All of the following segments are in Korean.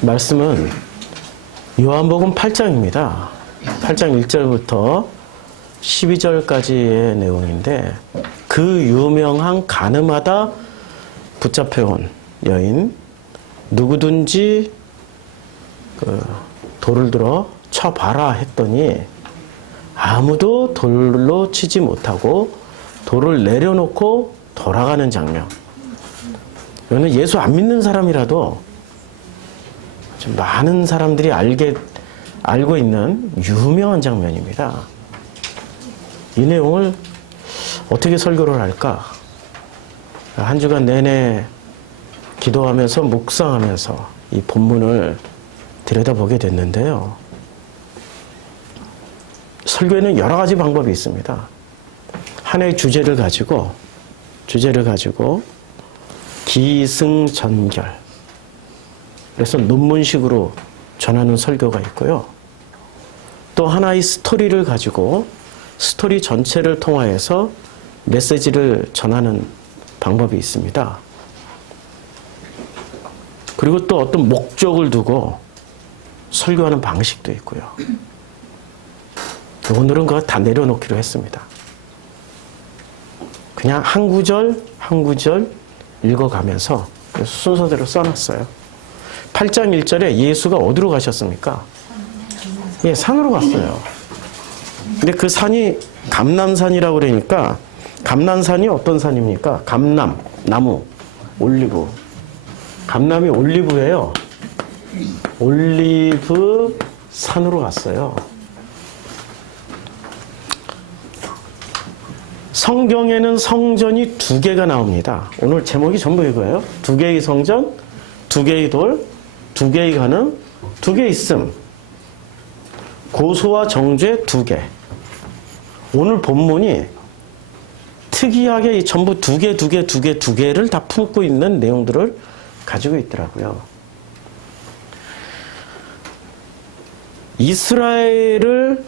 말씀은 요한복음 8장입니다. 8장 1절부터 12절까지의 내용인데, 그 유명한 가늠하다 붙잡혀온 여인, 누구든지 돌을 들어 쳐봐라 했더니 아무도 돌로 치지 못하고 돌을 내려놓고 돌아가는 장면. 이거는 예수 안 믿는 사람이라도 좀 많은 사람들이 알고 있는 유명한 장면입니다. 이 내용을 어떻게 설교를 할까? 한 주간 내내 기도하면서 묵상하면서 이 본문을 들여다보게 됐는데요. 설교에는 여러 가지 방법이 있습니다. 하나의 주제를 가지고 기승전결, 그래서 논문식으로 전하는 설교가 있고요. 또 하나의 스토리를 가지고 스토리 전체를 통하여서 메시지를 전하는 방법이 있습니다. 그리고 또 어떤 목적을 두고 설교하는 방식도 있고요. 오늘은 그거 다 내려놓기로 했습니다. 그냥 한 구절 한 구절 읽어가면서 순서대로 써놨어요. 8장 1절에 예수가 어디로 가셨습니까? 예, 산으로 갔어요. 근데 그 산이 감람산이라고 그러니까, 감람산이 어떤 산입니까? 감람, 나무, 올리브. 감람이 올리브예요. 올리브 산으로 갔어요. 성경에는 성전이 두 개가 나옵니다. 오늘 제목이 전부 이거예요. 두 개의 성전, 두 개의 돌, 두 개의 가늠, 두 개의 있음. 고소와 정죄 두 개. 오늘 본문이 특이하게 전부 두 개를 다 품고 있는 내용들을 가지고 있더라고요. 이스라엘을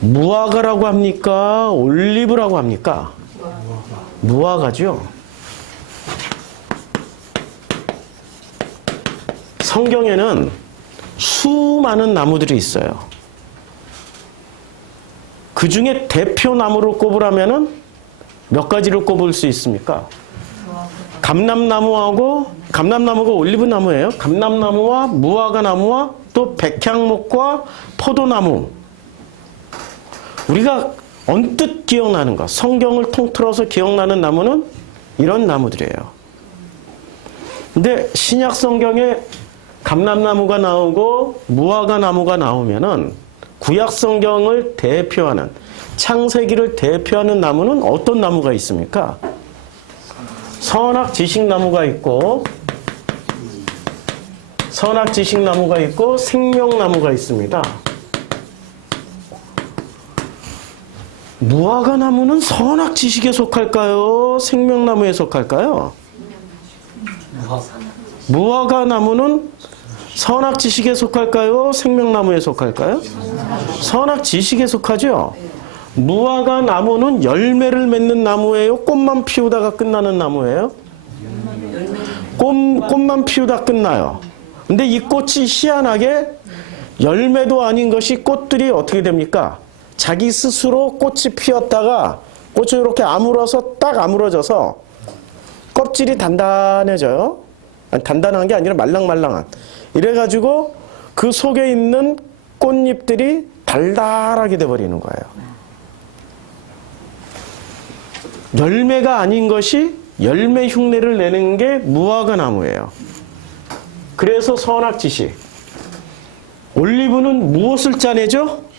무화과라고 합니까? 올리브라고 합니까? 무화과죠. 성경에는 수많은 나무들이 있어요. 그 중에 대표 나무로 꼽으라면은 몇 가지를 꼽을 수 있습니까? 감람나무가 올리브나무예요. 감람나무와 무화과나무와 또 백향목과 포도나무. 우리가 언뜻 기억나는 것, 성경을 통틀어서 기억나는 나무는 이런 나무들이에요. 근데 신약 성경에 감람나무가 나오고 무화과나무가 나오면은 구약 성경을 대표하는, 창세기를 대표하는 나무는 어떤 나무가 있습니까? 선악지식나무가 있고 생명나무가 있습니다. 무화과나무는 선악지식에 속할까요? 생명나무에 속할까요? 무화과나무는 선악지식에 속할까요? 생명나무에 속할까요? 선악지식에 속하죠. 무화과나무는 열매를 맺는 나무예요? 꽃만 피우다가 끝나는 나무예요? 꽃만 피우다 끝나요. 근데 이 꽃이 희한하게 열매도 아닌 것이, 꽃들이 어떻게 됩니까? 자기 스스로 꽃이 피었다가 꽃이 이렇게 딱 아물어져서 껍질이 단단해져요. 아니, 단단한 게 아니라 말랑말랑한. 이래가지고 그 속에 있는 꽃잎들이 달달하게 돼버리는 거예요. 열매가 아닌 것이 열매 흉내를 내는 게 무화과나무예요. 그래서 선악지식. 올리브는 무엇을 짜내죠?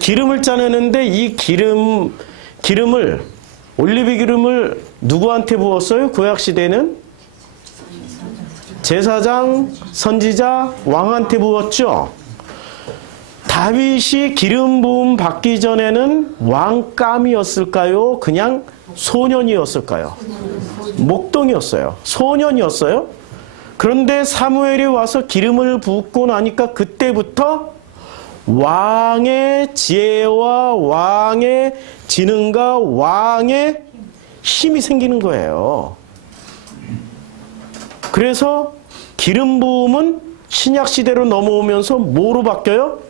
기름을 짜내는데 이 올리브 기름을 누구한테 부었어요? 구약시대는? 제사장, 선지자, 왕한테 부었죠. 다윗이 기름 부음 받기 전에는 왕감이었을까요? 그냥 소년이었을까요? 목동이었어요. 소년이었어요. 그런데 사무엘이 와서 기름을 붓고 나니까 그때부터 왕의 지혜와 왕의 지능과 왕의 힘이 생기는 거예요. 그래서 기름 부음은 신약 시대로 넘어오면서 뭐로 바뀌어요?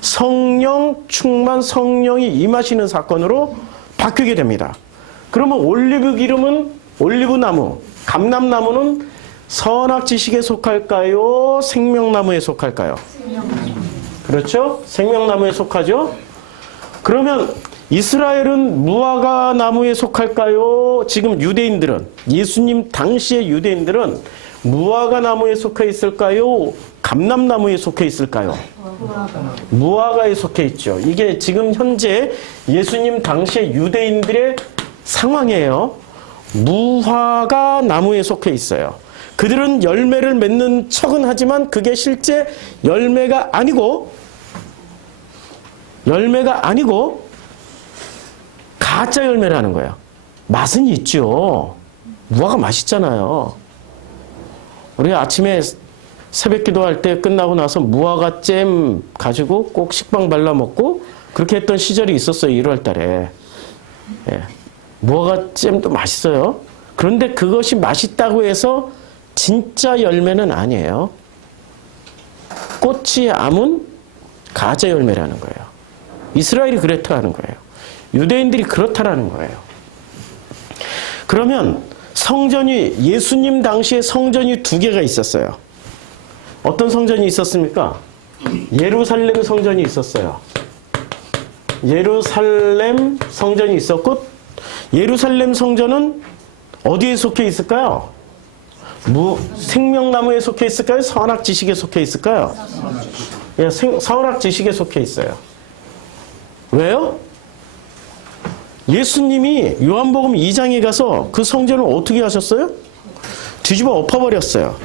성령 충만, 성령이 임하시는 사건으로 바뀌게 됩니다. 그러면 올리브 기름은 올리브나무, 감람나무는 선악지식에 속할까요? 생명나무에 속할까요? 그렇죠? 생명나무에 속하죠? 그러면 이스라엘은 무화과 나무에 속할까요? 지금 유대인들은, 예수님 당시의 유대인들은 무화과 나무에 속해 있을까요? 감람나무에 속해 있을까요? 무화과에 속해 있죠. 이게 지금 현재 예수님 당시의 유대인들의 상황이에요. 무화과 나무에 속해 있어요. 그들은 열매를 맺는 척은 하지만 그게 실제 열매가 아니고 가짜 열매라는 거예요. 맛은 있죠. 무화과 맛있잖아요. 우리 아침에 새벽 기도할 때 끝나고 나서 무화과 잼 가지고 꼭 식빵 발라 먹고 그렇게 했던 시절이 있었어요. 1월 달에. 예. 무화과 잼도 맛있어요. 그런데 그것이 맛있다고 해서 진짜 열매는 아니에요. 꽃이 아문 가짜 열매라는 거예요. 이스라엘이 그렇다는 거예요. 유대인들이 그렇다라는 거예요. 그러면 성전이, 예수님 당시에 성전이 두 개가 있었어요. 어떤 성전이 있었습니까? 예루살렘 성전이 있었어요. 예루살렘 성전이 있었고, 예루살렘 성전은 어디에 속해 있을까요? 생명나무에 속해 있을까요? 선악지식에 속해 있을까요? 예, 선악지식에 속해 있어요. 왜요? 예수님이 요한복음 2장에 가서 그 성전을 어떻게 하셨어요? 뒤집어 엎어버렸어요.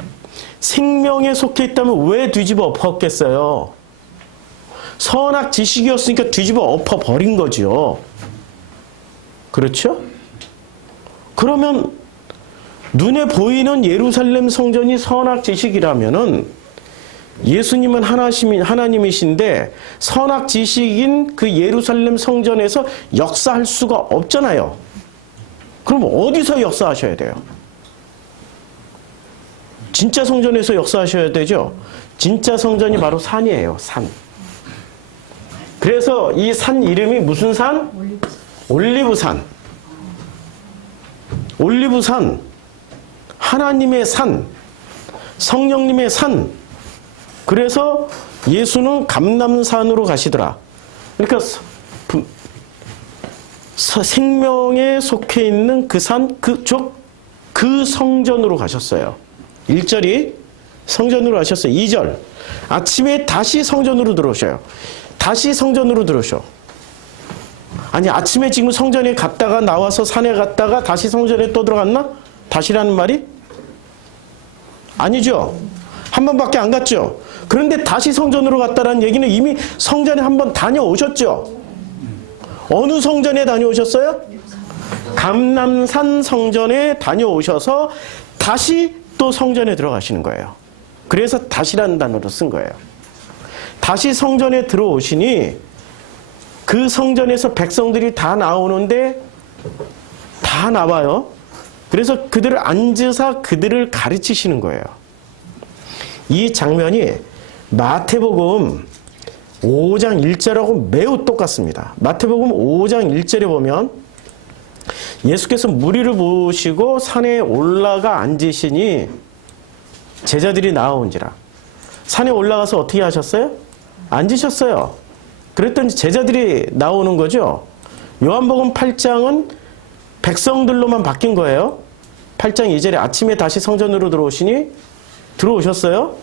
생명에 속해 있다면 왜 뒤집어 엎었겠어요? 선악지식이었으니까 뒤집어 엎어버린 거죠. 그렇죠? 그러면 눈에 보이는 예루살렘 성전이 선악지식이라면은 예수님은 하나님이신데 선악지식인 그 예루살렘 성전에서 역사할 수가 없잖아요. 그럼 어디서 역사하셔야 돼요? 진짜 성전에서 역사하셔야 되죠. 진짜 성전이 바로 산이에요. 산. 그래서 이 산 이름이 무슨 산? 올리브산. 올리브산. 하나님의 산. 성령님의 산. 그래서 예수는 감람산으로 가시더라. 그러니까 생명에 속해 있는 그 산, 그 성전으로 가셨어요. 1절이 성전으로 가셨어요. 2절. 아침에 다시 성전으로 들어오셔요. 다시 성전으로 들어오셔. 아니, 아침에 지금 성전에 갔다가 나와서 산에 갔다가 다시 성전에 또 들어갔나? 다시라는 말이? 아니죠. 한 번밖에 안 갔죠. 그런데 다시 성전으로 갔다는 얘기는 이미 성전에 한 번 다녀오셨죠. 어느 성전에 다녀오셨어요? 감람산 성전에 다녀오셔서 다시 또 성전에 들어가시는 거예요. 그래서 다시라는 단어로 쓴 거예요. 다시 성전에 들어오시니 그 성전에서 백성들이 다 나오는데 다 나와요. 그래서 그들을 앉으사 그들을 가르치시는 거예요. 이 장면이 마태복음 5장 1절하고 매우 똑같습니다. 마태복음 5장 1절에 보면 예수께서 무리를 부으시고 산에 올라가 앉으시니 제자들이 나아온지라. 산에 올라가서 어떻게 하셨어요? 앉으셨어요. 그랬더니 제자들이 나오는 거죠. 요한복음 8장은 백성들로만 바뀐 거예요. 8장 2절에 아침에 다시 성전으로 들어오시니 들어오셨어요.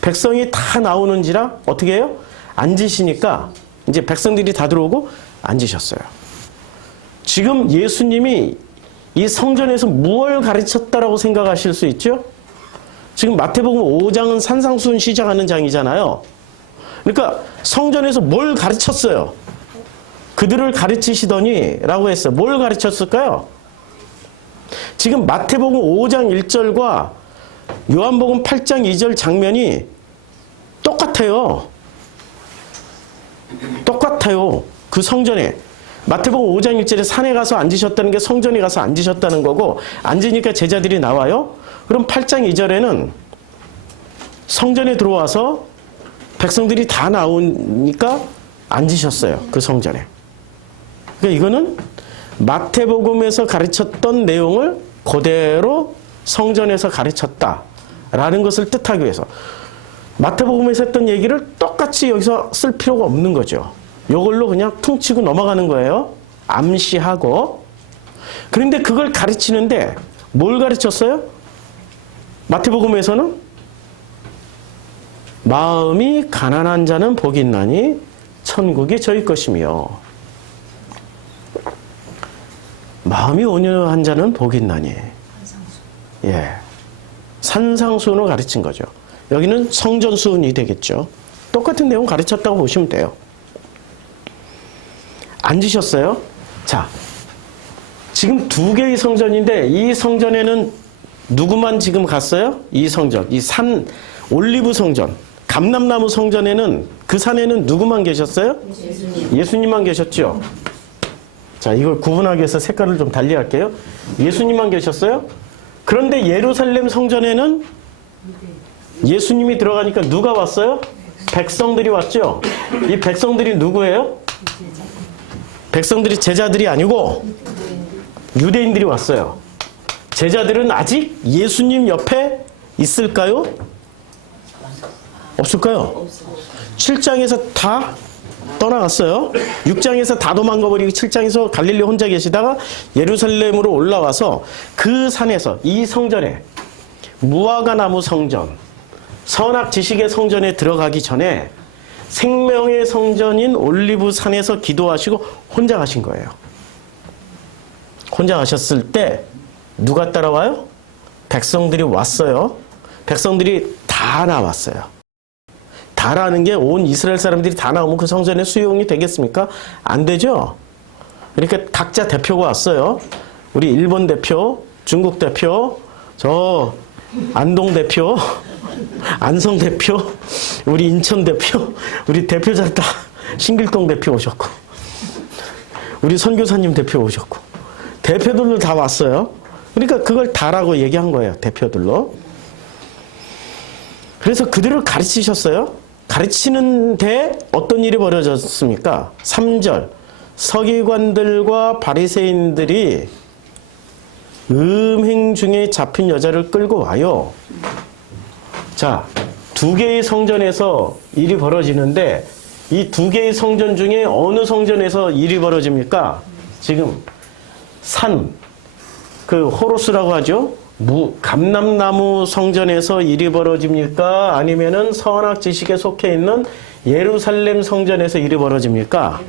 백성이 다 나오는지라 어떻게 해요? 앉으시니까 이제 백성들이 다 들어오고 앉으셨어요. 지금 예수님이 이 성전에서 무엇을 가르쳤다라고 생각하실 수 있죠? 지금 마태복음 5장은 산상수훈 시작하는 장이잖아요. 그러니까 성전에서 뭘 가르쳤어요? 그들을 가르치시더니 라고 했어요. 뭘 가르쳤을까요? 지금 마태복음 5장 1절과 요한복음 8장 2절 장면이 똑같아요. 똑같아요. 그 성전에. 마태복음 5장 1절에 산에 가서 앉으셨다는 게 성전에 가서 앉으셨다는 거고, 앉으니까 제자들이 나와요. 그럼 8장 2절에는 성전에 들어와서 백성들이 다 나오니까 앉으셨어요. 그 성전에. 그러니까 이거는 마태복음에서 가르쳤던 내용을 그대로 성전에서 가르쳤다라는 것을 뜻하기 위해서 마태복음에서 했던 얘기를 똑같이 여기서 쓸 필요가 없는 거죠. 이걸로 그냥 퉁치고 넘어가는 거예요. 암시하고. 그런데 그걸 가르치는데 뭘 가르쳤어요? 마태복음에서는 마음이 가난한 자는 복이 있나니 천국이 저희 것이며 마음이 온유한 자는 복이 있나니 예, 산상수훈을 가르친 거죠. 여기는 성전수훈이 되겠죠. 똑같은 내용 가르쳤다고 보시면 돼요. 앉으셨어요? 자, 지금 두 개의 성전인데 이 성전에는 누구만 지금 갔어요? 이 성전, 이 산 올리브 성전, 감람나무 성전에는 그 산에는 누구만 계셨어요? 예수님만 계셨죠. 자, 이걸 구분하기 위해서 색깔을 좀 달리 할게요. 예수님만 계셨어요? 그런데 예루살렘 성전에는 예수님이 들어가니까 누가 왔어요? 백성들이 왔죠. 이 백성들이 누구예요? 백성들이 제자들이 아니고 유대인들이 왔어요. 제자들은 아직 예수님 옆에 있을까요? 없을까요? 7장에서 다 떠나갔어요. 6장에서 다 도망가버리고 7장에서 갈릴리 혼자 계시다가 예루살렘으로 올라와서 그 산에서 이 성전에 무화과 나무 성전, 선악 지식의 성전에 들어가기 전에 생명의 성전인 올리브 산에서 기도하시고 혼자 가신 거예요. 혼자 가셨을 때 누가 따라와요? 백성들이 왔어요. 백성들이 다 나왔어요. 다라는 게 온 이스라엘 사람들이 다 나오면 그 성전에 수용이 되겠습니까? 안 되죠. 그러니까 각자 대표가 왔어요. 우리 일본 대표, 중국 대표, 저 안동 대표, 안성 대표, 우리 인천 대표, 우리 대표자 다 신길동 대표 오셨고, 우리 선교사님 대표 오셨고, 대표들도 다 왔어요. 그러니까 그걸 다라고 얘기한 거예요. 대표들로. 그래서 그들을 가르치셨어요. 가르치는데 어떤 일이 벌어졌습니까? 3절 서기관들과 바리새인들이 음행 중에 잡힌 여자를 끌고 와요. 자, 두 개의 성전에서 일이 벌어지는데 이 두 개의 성전 중에 어느 성전에서 일이 벌어집니까? 지금 그 호로스라고 하죠. 감람나무 성전에서 일이 벌어집니까? 아니면은 선악 지식에 속해 있는 예루살렘 성전에서 일이 벌어집니까?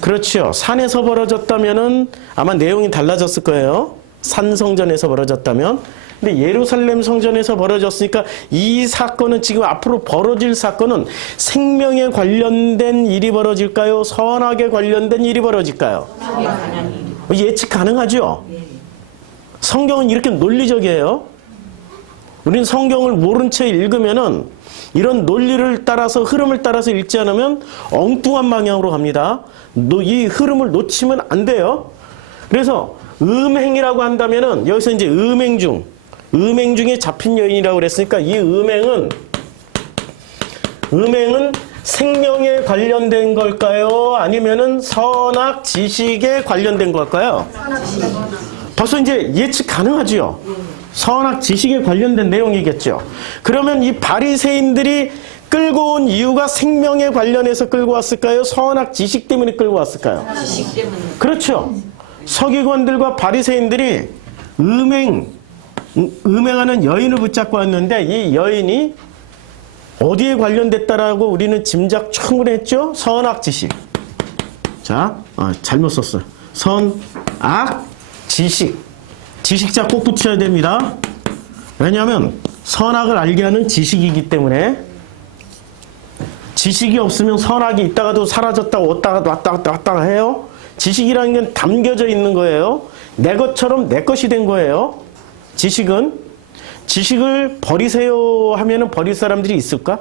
그렇죠. 산에서 벌어졌다면은 아마 내용이 달라졌을 거예요. 산 성전에서 벌어졌다면. 근데 예루살렘 성전에서 벌어졌으니까 이 사건은 지금 앞으로 벌어질 사건은 생명에 관련된 일이 벌어질까요? 선악에 관련된 일이 벌어질까요? 예측 가능하죠? 성경은 이렇게 논리적이에요. 우리는 성경을 모른 채 읽으면은 이런 논리를 따라서 흐름을 따라서 읽지 않으면 엉뚱한 방향으로 갑니다. 이 흐름을 놓치면 안 돼요. 그래서 음행이라고 한다면은 여기서 이제 음행 중에 잡힌 여인이라고 그랬으니까 이 음행은 생명에 관련된 걸까요? 아니면은 선악 지식에 관련된 걸까요? 벌써 이제 예측 가능하죠. 선악 지식에 관련된 내용이겠죠. 그러면 이 바리새인들이 끌고 온 이유가 생명에 관련해서 끌고 왔을까요? 선악 지식 때문에 끌고 왔을까요? 지식 때문에. 그렇죠. 서기관들과 바리새인들이 음행하는 여인을 붙잡고 왔는데 이 여인이 어디에 관련됐다라고 우리는 짐작 충분했죠? 선악 지식. 자, 잘못 썼어요. 선악 지식. 지식자 꼭 붙여야 됩니다. 왜냐하면 선악을 알게 하는 지식이기 때문에 지식이 없으면 선악이 있다가도 사라졌다가 왔다가 해요. 지식이라는 건 담겨져 있는 거예요. 내 것처럼 내 것이 된 거예요. 지식을 버리세요 하면은 버릴 사람들이 있을까?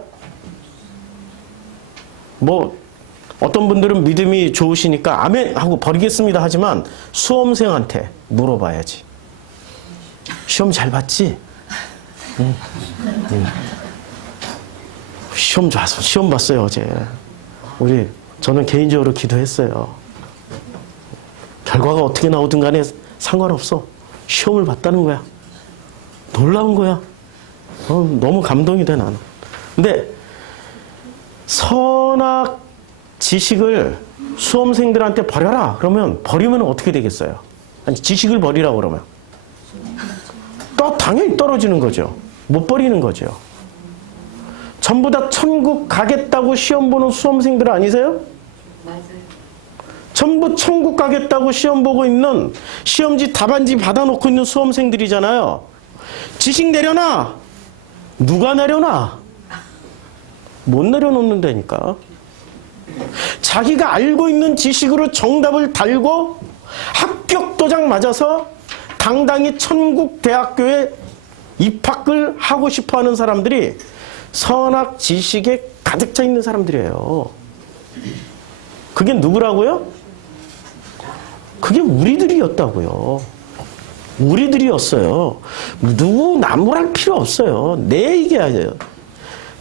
어떤 분들은 믿음이 좋으시니까 아멘 하고 버리겠습니다 하지만 수험생한테 물어봐야지. 시험 잘 봤지? 시험 봤어요, 어제. 저는 개인적으로 기도했어요. 결과가 어떻게 나오든 간에 상관없어. 시험을 봤다는 거야. 놀라운 거야. 너무 감동이 돼, 나는. 근데 선악 지식을 수험생들한테 버려라. 그러면 버리면 어떻게 되겠어요? 아니, 지식을 버리라고 그러면. 당연히 떨어지는 거죠. 못 버리는 거죠. 전부 다 천국 가겠다고 시험 보는 수험생들 아니세요? 맞아요. 전부 천국 가겠다고 시험 보고 있는, 시험지 답안지 받아놓고 있는 수험생들이잖아요. 지식 내려놔. 누가 내려놔? 못 내려놓는다니까. 자기가 알고 있는 지식으로 정답을 달고 합격 도장 맞아서 당당히 천국 대학교에 입학을 하고 싶어하는 사람들이 선악 지식에 가득 차 있는 사람들이에요. 그게 누구라고요? 그게 우리들이었다고요. 우리들이었어요. 누구 나무랄 필요 없어요. 내 얘기예요.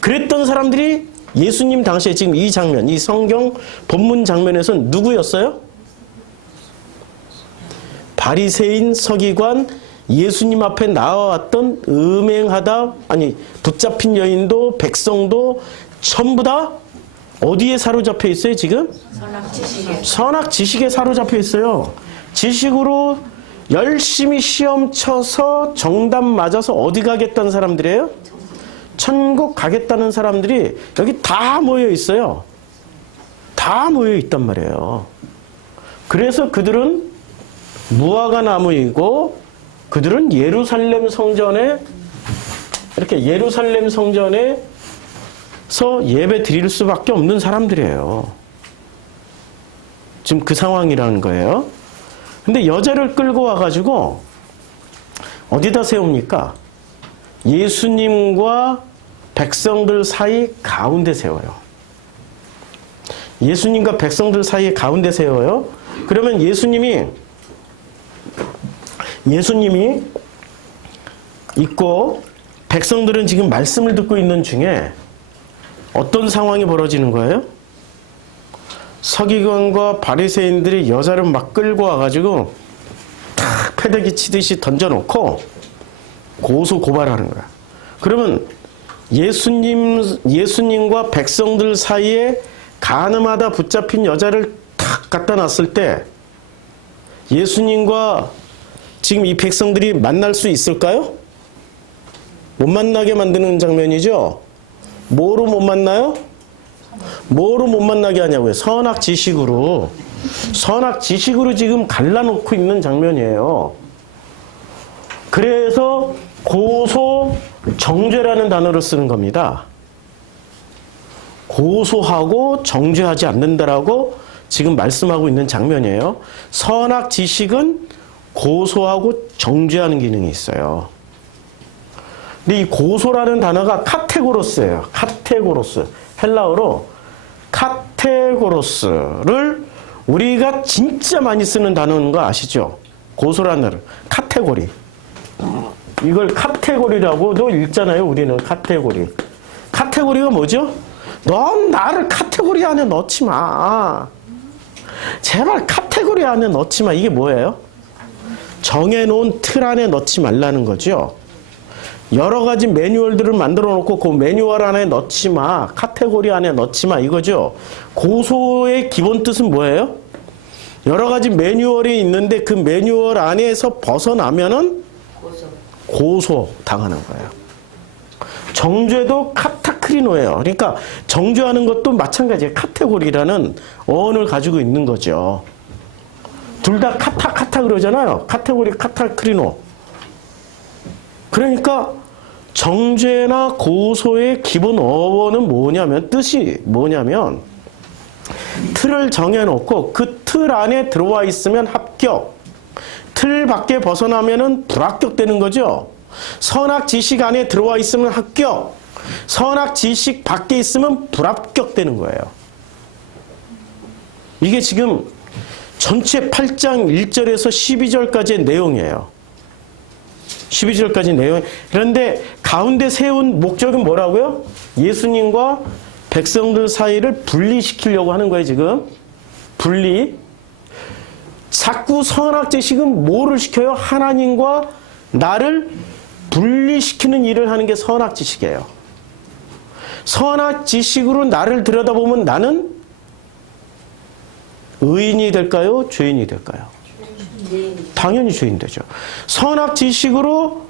그랬던 사람들이 예수님 당시에 지금 이 장면, 이 성경 본문 장면에서는 누구였어요? 바리새인, 서기관, 예수님 앞에 나와왔던 붙잡힌 여인도 백성도 전부 다 어디에 사로잡혀 있어요, 지금? 선악 지식에 사로잡혀 있어요. 지식으로 열심히 시험 쳐서 정답 맞아서 어디 가겠다는 사람들이에요? 천국 가겠다는 사람들이 여기 다 모여 있어요. 다 모여 있단 말이에요. 그래서 그들은 무화과 나무이고, 그들은 예루살렘 성전에, 이렇게 예루살렘 성전에서 예배 드릴 수밖에 없는 사람들이에요. 지금 그 상황이라는 거예요. 근데 여자를 끌고 와가지고 어디다 세웁니까? 예수님과 백성들 사이 가운데 세워요. 예수님과 백성들 사이 가운데 세워요. 그러면 예수님이 있고 백성들은 지금 말씀을 듣고 있는 중에 어떤 상황이 벌어지는 거예요? 서기관과 바리새인들이 여자를 막 끌고 와가지고 탁 패대기 치듯이 던져놓고 고소 고발하는 거야. 그러면 예수님과 백성들 사이에 가늠하다 붙잡힌 여자를 탁 갖다 놨을 때 예수님과 지금 이 백성들이 만날 수 있을까요? 못 만나게 만드는 장면이죠. 뭐로 못 만나요? 뭐로 못 만나게 하냐고요? 선악 지식으로 지금 갈라놓고 있는 장면이에요. 그래서 고소 정죄라는 단어를 쓰는 겁니다. 고소하고 정죄하지 않는다라고 지금 말씀하고 있는 장면이에요. 선악 지식은 고소하고 정죄하는 기능이 있어요. 근데 이 고소라는 단어가 카테고로스예요. 카테고로스. 헬라어로 카테고로스를 우리가 진짜 많이 쓰는 단어인 거 아시죠? 고소라는 단어. 카테고리. 이걸 카테고리라고도 읽잖아요. 우리는 카테고리. 카테고리가 뭐죠? 넌 나를 카테고리 안에 넣지 마. 제발 카테고리 안에 넣지 마. 이게 뭐예요? 정해놓은 틀 안에 넣지 말라는 거죠. 여러 가지 매뉴얼들을 만들어 놓고 그 매뉴얼 안에 넣지 마. 카테고리 안에 넣지 마. 이거죠. 고소의 기본 뜻은 뭐예요? 여러 가지 매뉴얼이 있는데 그 매뉴얼 안에서 벗어나면은 고소 당하는 거예요. 정죄도 카타크리노예요. 그러니까 정죄하는 것도 마찬가지예요. 카테고리라는 어원을 가지고 있는 거죠. 둘 다 카타 그러잖아요. 카테고리 카타크리노. 그러니까 정죄나 고소의 기본 어원은 뭐냐면, 뜻이 뭐냐면 틀을 정해놓고 그 틀 안에 들어와 있으면 합격, 틀 밖에 벗어나면은 불합격되는 거죠. 선악 지식 안에 들어와 있으면 합격, 선악 지식 밖에 있으면 불합격되는 거예요. 이게 지금 전체 8장 1절에서 12절까지의 내용이에요. 12절까지 내용. 그런데 가운데 세운 목적은 뭐라고요? 예수님과 백성들 사이를 분리시키려고 하는 거예요, 지금. 분리. 자꾸 선악지식은 뭐를 시켜요? 하나님과 나를 분리시키는 일을 하는 게 선악지식이에요. 선악지식으로 나를 들여다보면 나는 의인이 될까요? 죄인이 될까요? 당연히 죄인 되죠. 선악지식으로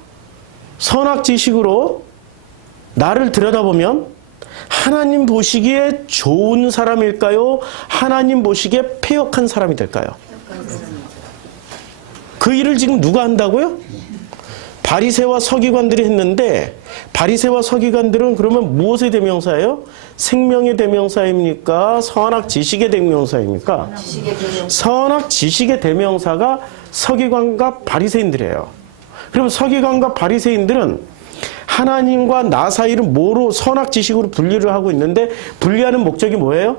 나를 들여다보면 하나님 보시기에 좋은 사람일까요? 하나님 보시기에 패역한 사람이 될까요? 그 일을 지금 누가 한다고요? 바리새와 서기관들이 했는데 바리새와 서기관들은 그러면 무엇의 대명사예요? 생명의 대명사입니까? 선악 지식의 대명사입니까? 선악 지식의 대명사가 서기관과 바리새인들이에요. 그럼 서기관과 바리새인들은 하나님과 나 사이를 뭐로 선악 지식으로 분리를 하고 있는데 분리하는 목적이 뭐예요?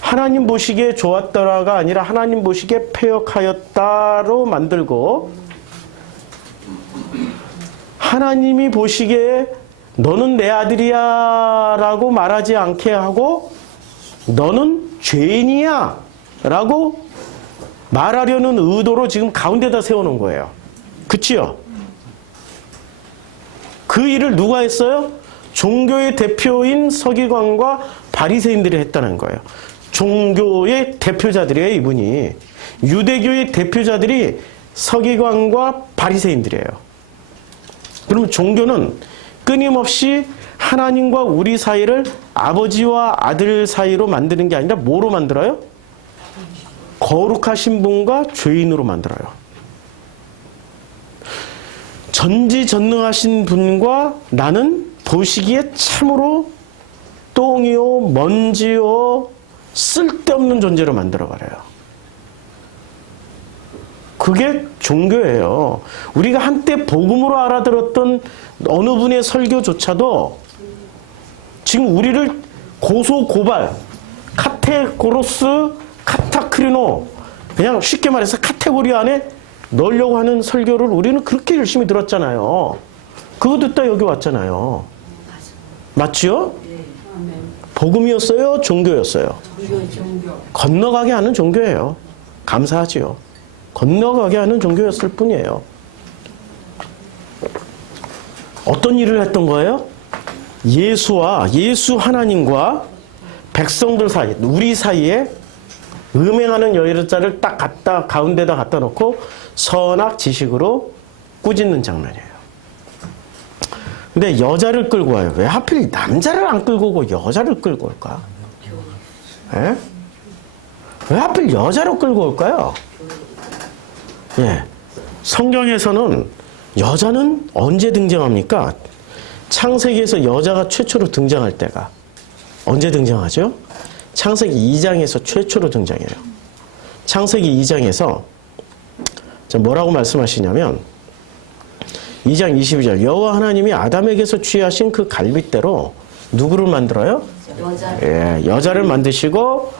하나님 보시기에 좋았더라가 아니라 하나님 보시기에 패역하였다로 만들고 하나님이 보시기에 너는 내 아들이야 라고 말하지 않게 하고 너는 죄인이야 라고 말하려는 의도로 지금 가운데다 세워놓은 거예요. 그치요? 그 일을 누가 했어요? 종교의 대표인 서기관과 바리새인들이 했다는 거예요. 종교의 대표자들이에요, 이분이. 유대교의 대표자들이 서기관과 바리새인들이에요. 그러면 종교는 끊임없이 하나님과 우리 사이를 아버지와 아들 사이로 만드는 게 아니라 뭐로 만들어요? 거룩하신 분과 죄인으로 만들어요. 전지전능하신 분과 나는 보시기에 참으로 똥이요, 먼지요, 쓸데없는 존재로 만들어버려요. 그게 종교예요. 우리가 한때 복음으로 알아들었던 어느 분의 설교조차도 지금 우리를 고소고발, 카테고로스, 카타크리노, 그냥 쉽게 말해서 카테고리 안에 넣으려고 하는 설교를 우리는 그렇게 열심히 들었잖아요. 그거 듣다 여기 왔잖아요. 맞죠? 복음이었어요? 종교였어요? 건너가게 하는 종교예요. 감사하지요. 건너가게 하는 종교였을 뿐이에요. 어떤 일을 했던 거예요? 예수 하나님과 백성들 사이, 우리 사이에 음행하는 여자를 딱 가운데다 갖다 놓고 선악 지식으로 꾸짖는 장면이에요. 근데 여자를 끌고 와요. 왜 하필 남자를 안 끌고 오고 여자를 끌고 올까? 예? 왜 하필 여자로 끌고 올까요? 예. 성경에서는 여자는 언제 등장합니까? 창세기에서 여자가 최초로 등장할 때가 언제 등장하죠? 창세기 2장에서 최초로 등장해요. 창세기 2장에서 뭐라고 말씀하시냐면 2장 22절 여호와 하나님이 아담에게서 취하신 그 갈빗대로 누구를 만들어요? 예, 여자를 만드시고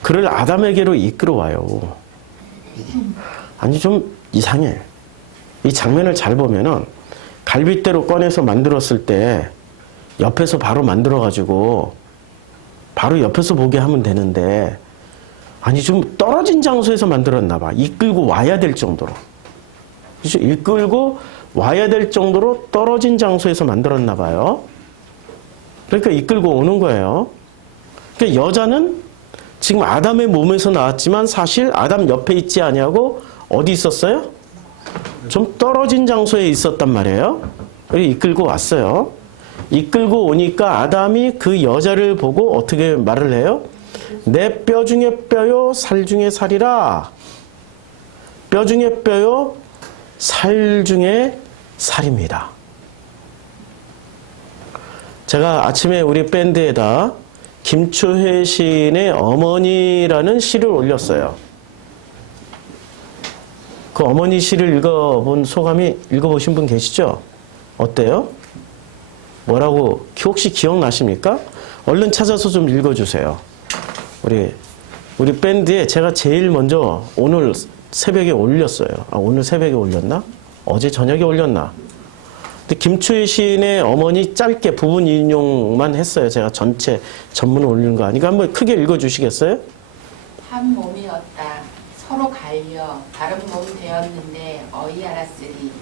그를 아담에게로 이끌어와요. 아니 좀 이상해. 이 장면을 잘 보면은 갈빗대로 꺼내서 만들었을 때 옆에서 바로 만들어가지고 바로 옆에서 보게 하면 되는데 아니 좀 떨어진 장소에서 만들었나 봐. 이끌고 와야 될 정도로. 그렇죠? 이끌고 와야 될 정도로 떨어진 장소에서 만들었나 봐요. 그러니까 이끌고 오는 거예요. 그러니까 여자는 지금 아담의 몸에서 나왔지만 사실 아담 옆에 있지 아니하고 어디 있었어요? 좀 떨어진 장소에 있었단 말이에요. 이끌고 왔어요. 이끌고 오니까 아담이 그 여자를 보고 어떻게 말을 해요? 내 뼈 중에 뼈요 살 중에 살이라. 뼈 중에 뼈요 살 중에 살입니다. 제가 아침에 우리 밴드에다 김초혜 시인의 어머니라는 시를 올렸어요. 그 어머니 시를 읽어본 소감이 읽어보신 분 계시죠? 어때요? 뭐라고 혹시 기억나십니까? 얼른 찾아서 좀 읽어주세요. 우리 밴드에 제가 제일 먼저 오늘 새벽에 올렸어요. 아, 오늘 새벽에 올렸나? 어제 저녁에 올렸나? 근데 김초희 시인의 어머니 짧게 부분 인용만 했어요. 제가 전체 전문을 올린 거 아니까 한번 크게 읽어주시겠어요? 한 몸이었다. 서로 갈려 다른 몸 되었는데 어이 알았으리.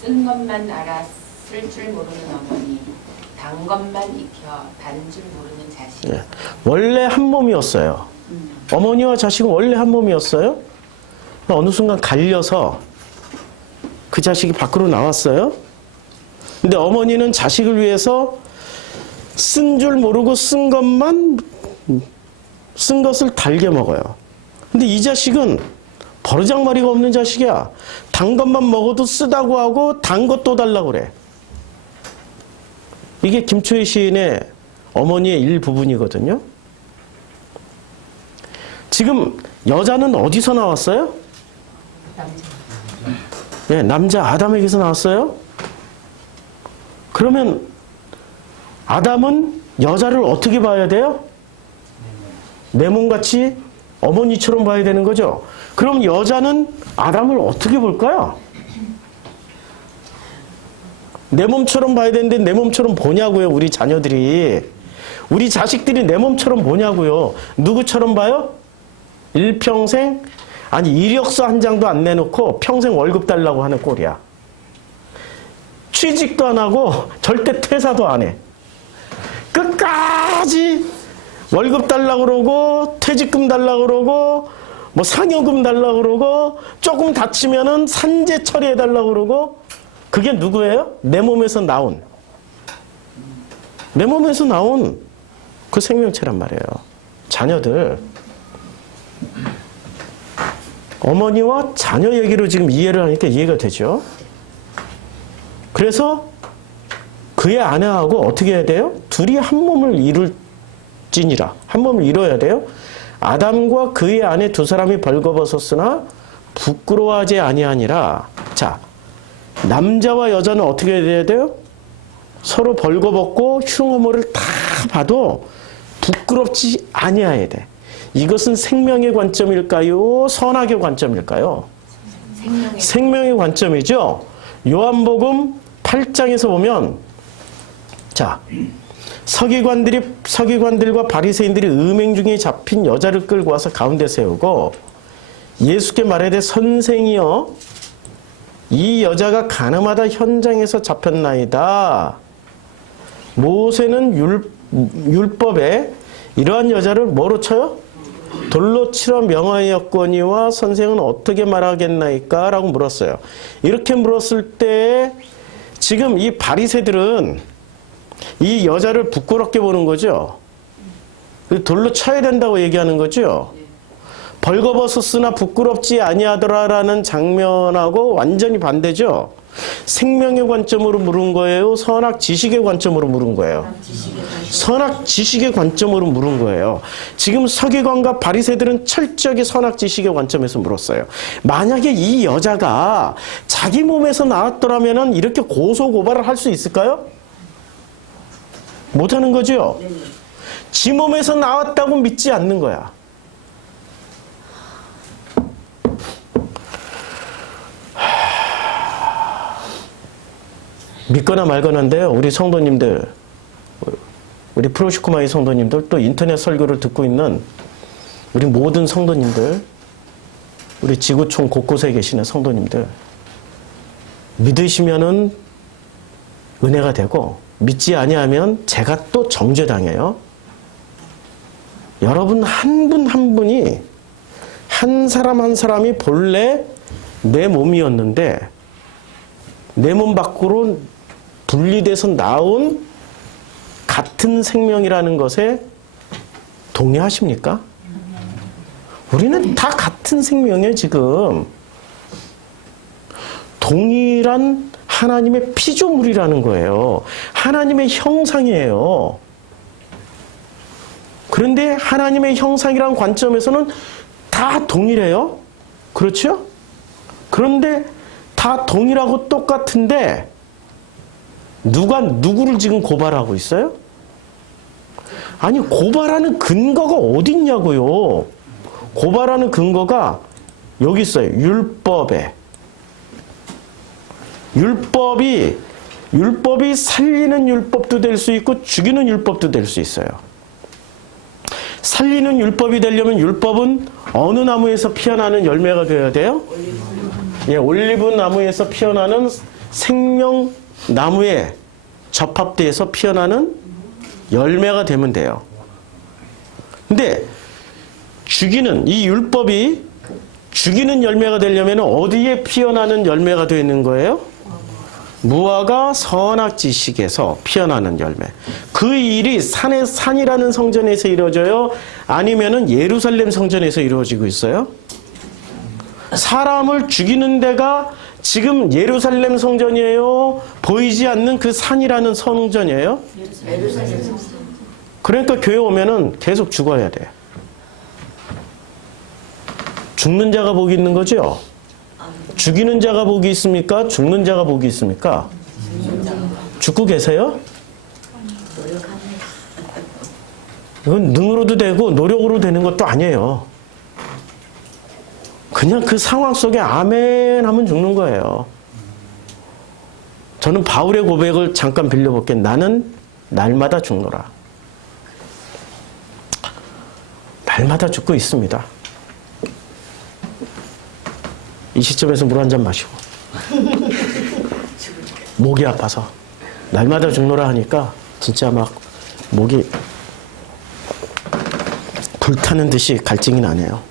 쓴 것만 알아 쓸 줄 모르는 어머니. 단 것만 익혀 단 줄 모르는 자식. 예. 원래 한 몸이었어요. 어머니와 자식은 원래 한 몸이었어요. 어느 순간 갈려서 그 자식이 밖으로 나왔어요. 근데 어머니는 자식을 위해서 쓴 줄 모르고 쓴 것을 달게 먹어요. 근데 이 자식은 버르장머리가 없는 자식이야. 단 것만 먹어도 쓰다고 하고 단 것도 달라고 그래. 이게 김초희 시인의 어머니의 일부분이거든요. 지금 여자는 어디서 나왔어요? 네, 남자 아담에게서 나왔어요. 그러면 아담은 여자를 어떻게 봐야 돼요? 내 몸같이 어머니처럼 봐야 되는 거죠. 그럼 여자는 아담을 어떻게 볼까요? 내 몸처럼 봐야 되는데 내 몸처럼 보냐고요. 우리 자녀들이. 우리 자식들이 내 몸처럼 보냐고요. 누구처럼 봐요? 일평생 아니 이력서 한 장도 안 내놓고 평생 월급 달라고 하는 꼴이야. 취직도 안 하고 절대 퇴사도 안 해. 끝까지 월급 달라고 그러고 퇴직금 달라고 그러고 뭐 상여금 달라고 그러고 조금 다치면은 산재 처리해 달라고 그러고 그게 누구예요? 내 몸에서 나온 그 생명체란 말이에요. 자녀들. 어머니와 자녀 얘기로 지금 이해를 하니까 이해가 되죠. 그래서 그의 아내하고 어떻게 해야 돼요? 둘이 한 몸을 이룰지니라. 한 몸을 이뤄야 돼요. 아담과 그의 아내 두 사람이 벌거벗었으나 부끄러워하지 아니하니라. 자, 남자와 여자는 어떻게 해야 돼요? 서로 벌거벗고 흉어모를 다 봐도 부끄럽지 아니해야 돼. 이것은 생명의 관점일까요? 선악의 관점일까요? 생명의 관점이죠. 요한복음 8장에서 보면 자, 서기관들과 바리새인들이 음행 중에 잡힌 여자를 끌고 와서 가운데 세우고 예수께 말하되 선생이여 이 여자가 간음하다 현장에서 잡혔나이다. 모세는 율법에 이러한 여자를 뭐로 쳐요? 돌로 치러 명하였거니와 선생은 어떻게 말하겠나이까? 라고 물었어요. 이렇게 물었을 때 지금 이 바리새들은 이 여자를 부끄럽게 보는 거죠. 돌로 쳐야 된다고 얘기하는 거죠. 벌거벗었으나 부끄럽지 아니하더라라는 장면하고 완전히 반대죠. 생명의 관점으로 물은 거예요? 선악 지식의 관점으로 물은 거예요? 선악 지식의 관점으로 물은 거예요. 지금 서기관과 바리새들은 철저하게 선악 지식의 관점에서 물었어요. 만약에 이 여자가 자기 몸에서 나왔더라면 이렇게 고소 고발을 할 수 있을까요? 못하는 거죠. 지 몸에서 나왔다고 믿지 않는 거야. 믿거나 말거나인데요. 우리 성도님들, 우리 프로시코마이 성도님들, 또 인터넷 설교를 듣고 있는 우리 모든 성도님들, 우리 지구촌 곳곳에 계시는 성도님들, 믿으시면은 은혜가 되고 믿지 아니하면 제가 또 정죄당해요. 여러분 한 분 한 분이 한 사람 한 사람이 본래 내 몸이었는데 내 몸 밖으로 분리돼서 나온 같은 생명이라는 것에 동의하십니까? 우리는 다 같은 생명이에요, 지금. 동일한 하나님의 피조물이라는 거예요. 하나님의 형상이에요. 그런데 하나님의 형상이라는 관점에서는 다 동일해요. 그렇죠? 그런데 다 동일하고 똑같은데 누가 누구를 지금 고발하고 있어요? 아니, 고발하는 근거가 어디 있냐고요. 고발하는 근거가 여기 있어요. 율법에. 율법이 살리는 율법도 될 수 있고 죽이는 율법도 될 수 있어요. 살리는 율법이 되려면 율법은 어느 나무에서 피어나는 열매가 되어야 돼요? 예, 올리브 나무에서 피어나는 생명 나무에 접합돼서 피어나는 열매가 되면 돼요. 근데 죽이는 이 율법이 죽이는 열매가 되려면 어디에 피어나는 열매가 되는 거예요? 무화과 선악 지식에서 피어나는 열매. 그 일이 산이라는 성전에서 이루어져요? 아니면은 예루살렘 성전에서 이루어지고 있어요? 사람을 죽이는 데가 지금 예루살렘 성전이에요? 보이지 않는 그 산이라는 성전이에요? 예루살렘 성전. 그러니까 교회 오면은 계속 죽어야 돼. 죽는 자가 복이 있는 거죠? 죽이는 자가 복이 있습니까? 죽는 자가 복이 있습니까? 죽고 계세요? 노력합니다. 이건 능으로도 되고 노력으로 되는 것도 아니에요. 그냥 그 상황 속에 아멘 하면 죽는 거예요. 저는 바울의 고백을 잠깐 빌려볼게요. 나는 날마다 죽노라. 날마다 죽고 있습니다. 이 시점에서 물 한 잔 마시고 목이 아파서 날마다 죽노라 하니까 진짜 막 목이 불타는 듯이 갈증이 나네요.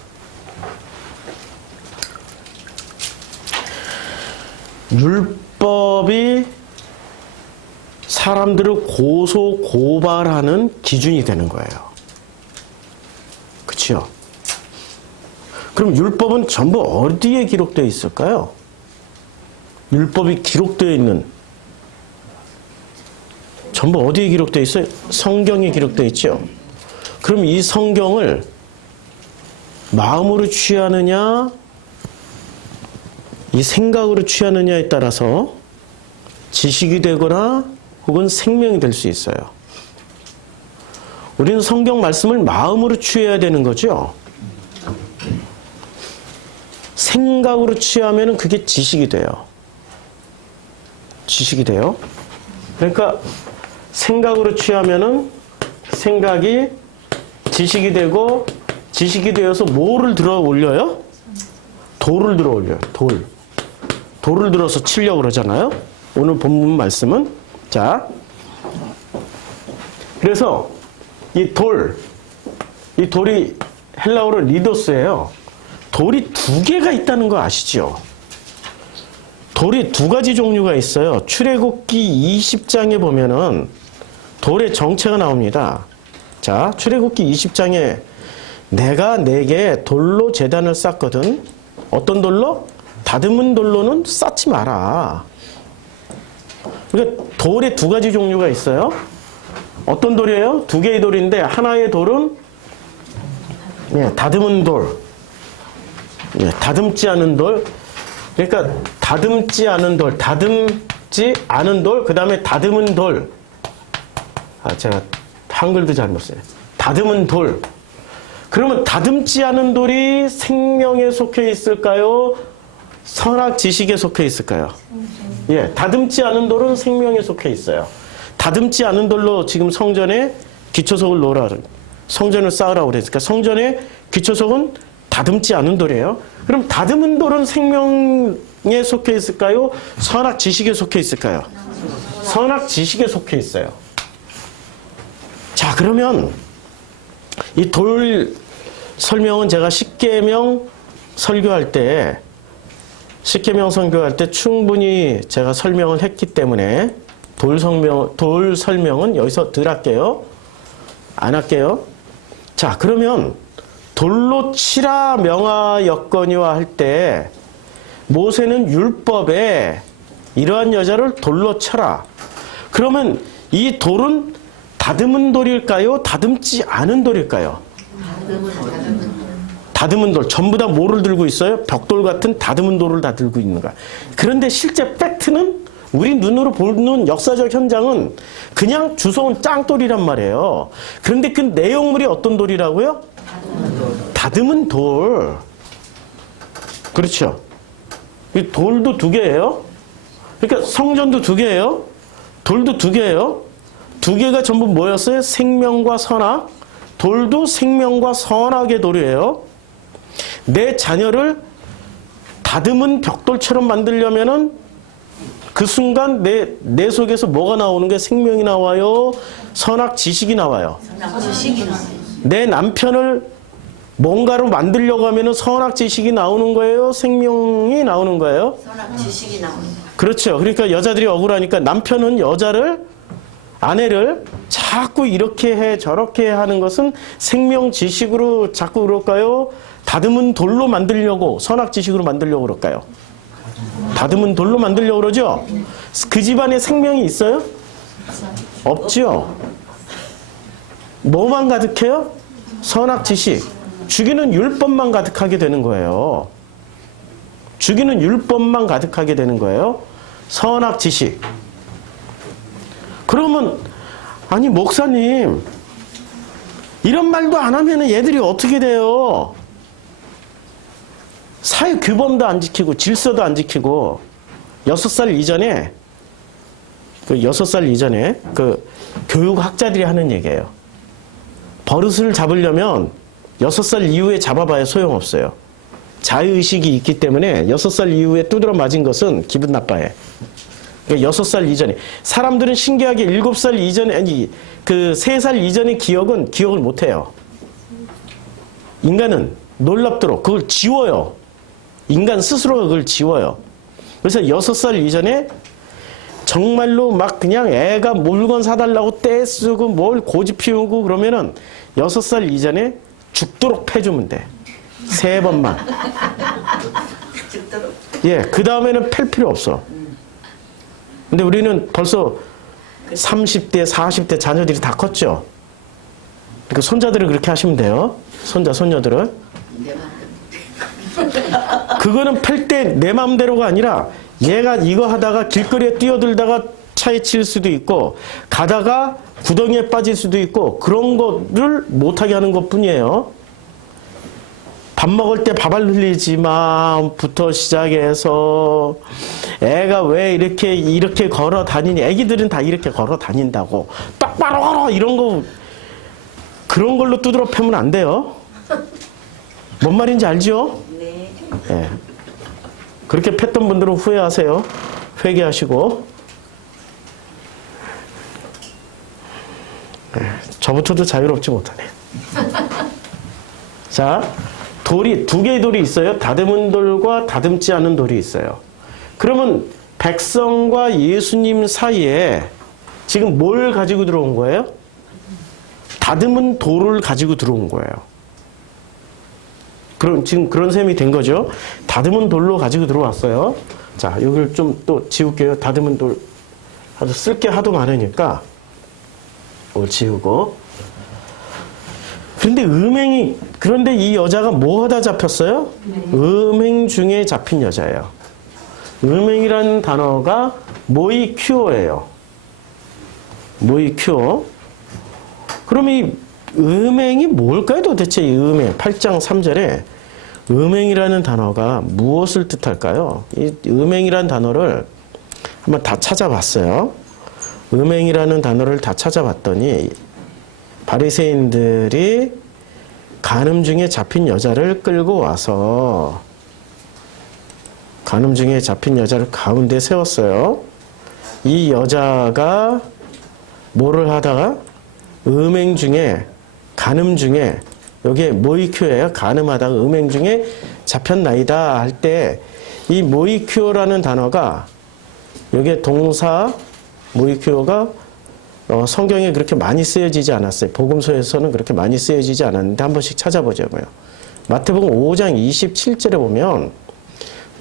율법이 사람들을 고소 고발하는 기준이 되는 거예요. 그렇죠? 그럼 율법은 전부 어디에 기록되어 있을까요? 율법이 기록되어 있는 전부 어디에 기록되어 있어요? 성경에 기록되어 있죠. 그럼 이 성경을 마음으로 취하느냐 이 생각으로 취하느냐에 따라서 지식이 되거나 혹은 생명이 될 수 있어요. 우리는 성경 말씀을 마음으로 취해야 되는 거죠. 생각으로 취하면 그게 지식이 돼요. 지식이 돼요. 그러니까 생각으로 취하면은 생각이 지식이 되고 지식이 되어서 뭐를 들어 올려요? 돌을 들어 올려요. 돌을 들어서 치려고 그러잖아요. 오늘 본문 말씀은 자 그래서 이 돌이 헬라어로 리도스예요. 돌이 두 개가 있다는 거 아시죠? 돌이 두 가지 종류가 있어요. 출애굽기 20장에 보면은 돌의 정체가 나옵니다. 자, 출애굽기 20장에 내가 내게 돌로 제단을 쌓거든. 어떤 돌로? 다듬은 돌로는 쌓지 마라. 그러니까 돌의 두 가지 종류가 있어요. 어떤 돌이에요? 두 개의 돌인데 하나의 돌은 다듬은 돌. 다듬지 않은 돌. 그러니까 다듬지 않은 돌, 그 다음에 다듬은 돌. 제가 한글도 잘못 써요. 다듬은 돌. 그러면 다듬지 않은 돌이 생명에 속해 있을까요? 선악 지식에 속해 있을까요? 다듬지 않은 돌은 생명에 속해 있어요. 다듬지 않은 돌로 지금 성전에 기초석을 놓으라. 성전을 쌓으라고 그랬으니까 성전에 기초석은 다듬지 않은 돌이에요. 그럼 다듬은 돌은 생명에 속해 있을까요? 선악 지식에 속해 있을까요? 선악 지식에 속해 있어요. 자, 그러면 이 돌 설명은 제가 십계명 설교할 때 충분히 제가 설명을 했기 때문에 돌 설명은 여기서 덜 할게요. 안 할게요. 자, 그러면 돌로 치라 명하였거니와 할 때 모세는 율법에 이러한 여자를 돌로 쳐라. 그러면 이 돌은 다듬은 돌일까요? 다듬지 않은 돌일까요? 다듬은 돌. 전부 다 뭐를 들고 있어요? 벽돌 같은 다듬은 돌을 다 들고 있는 거야. 그런데 실제 팩트는 우리 눈으로 보는 역사적 현장은 그냥 주워온 짱돌이란 말이에요. 그런데 그 내용물이 어떤 돌이라고요? 다듬은 돌. 그렇죠. 이 돌도 두 개예요. 그러니까 성전도 두 개예요. 돌도 두 개예요. 두 개가 전부 뭐였어요? 생명과 선악. 돌도 생명과 선악의 돌이에요. 내 자녀를 다듬은 벽돌처럼 만들려면은 그 순간 내 속에서 뭐가 나오는 게 생명이 나와요? 선악 지식이 나와요. 지식이 나와요. 내 남편을 뭔가로 만들려고 하면은 선악 지식이 나오는 거예요? 생명이 나오는 거예요? 선악 지식이 나오는 거. 그렇죠. 그러니까 여자들이 억울하니까 남편은 아내를 자꾸 이렇게 해 저렇게 해 하는 것은 생명 지식으로 자꾸 그럴까요? 다듬은 돌로 만들려고 선악 지식으로 만들려고 그럴까요? 다듬은 돌로 만들려고 그러죠? 그 집안에 생명이 있어요? 없죠. 뭐만 가득해요? 선악 지식. 죽이는 율법만 가득하게 되는 거예요. 죽이는 율법만 가득하게 되는 거예요. 선악 지식. 그러면 아니 목사님 이런 말도 안 하면 얘들이 어떻게 돼요? 사회 규범도 안 지키고 질서도 안 지키고 6살 이전에 그 교육학자들이 하는 얘기예요. 버릇을 잡으려면 6살 이후에 잡아봐야 소용없어요. 자유의식이 있기 때문에 6살 이후에 두드려 맞은 것은 기분 나빠해. 그러니까 6살 이전에. 사람들은 신기하게 7살 이전에, 아니, 3살 이전의 기억을 못해요. 인간은 놀랍도록 그걸 지워요. 인간 스스로가 그걸 지워요. 그래서 6살 이전에 정말로 막 그냥 애가 물건 사달라고 떼쓰고 뭘 고집 피우고 그러면은 6살 이전에 죽도록 패주면 돼. 3번만. 죽도록. 예, 그 다음에는 팰 필요 없어. 근데 우리는 벌써 30대, 40대 자녀들이 다 컸죠. 그러니까 손자들은 그렇게 하시면 돼요. 손녀들은. 내 마음대로. 그거는 팰 때 내 마음대로가 아니라 얘가 이거 하다가 길거리에 뛰어들다가 차에 칠 수도 있고 가다가 구덩이에 빠질 수도 있고 그런 거를 못하게 하는 것뿐이에요. 밥 먹을 때 밥알 흘리지 마부터 시작해서 애가 왜 이렇게 걸어 다니니? 애기들은 다 이렇게 걸어 다닌다고. 똑바로 걸어! 이런 거 그런 걸로 두드러 패면 안 돼요. 뭔 말인지 알죠? 네. 예. 그렇게 팼던 분들은 후회하세요. 회개하시고. 예. 저부터도 자유롭지 못하네. 자, 돌이 두 개의 돌이 있어요. 다듬은 돌과 다듬지 않은 돌이 있어요. 그러면 백성과 예수님 사이에 지금 뭘 가지고 들어온 거예요? 다듬은 돌을 가지고 들어온 거예요. 지금 그런 셈이 된 거죠. 다듬은 돌로 가지고 들어왔어요. 자, 여기를 좀 또 지울게요. 다듬은 돌. 아주 쓸 게 하도 많으니까 이걸 지우고. 그런데 이 여자가 뭐 하다 잡혔어요? 음행 중에 잡힌 여자예요. 음행이라는 단어가 모이큐어예요. 모이큐어. 그럼 이 음행이 뭘까요? 도대체 이 음행. 8장 3절에 음행이라는 단어가 무엇을 뜻할까요? 이 음행이라는 단어를 한번 다 찾아봤어요. 음행이라는 단어를 다 찾아봤더니 바리새인들이 간음 중에 잡힌 여자를 끌고 와서 간음 중에 잡힌 여자를 가운데 세웠어요. 이 여자가 뭐를 하다가 음행 중에 간음 중에 여기에 모이큐어예요. 간음하다가 음행 중에 잡혔나이다 할 때 이 모이큐어라는 단어가 여기에 동사 모이큐어가 성경에 그렇게 많이 쓰여지지 않았어요. 복음서에서는 그렇게 많이 쓰여지지 않았는데 한 번씩 찾아보자고요. 마태복음 5장 27절에 보면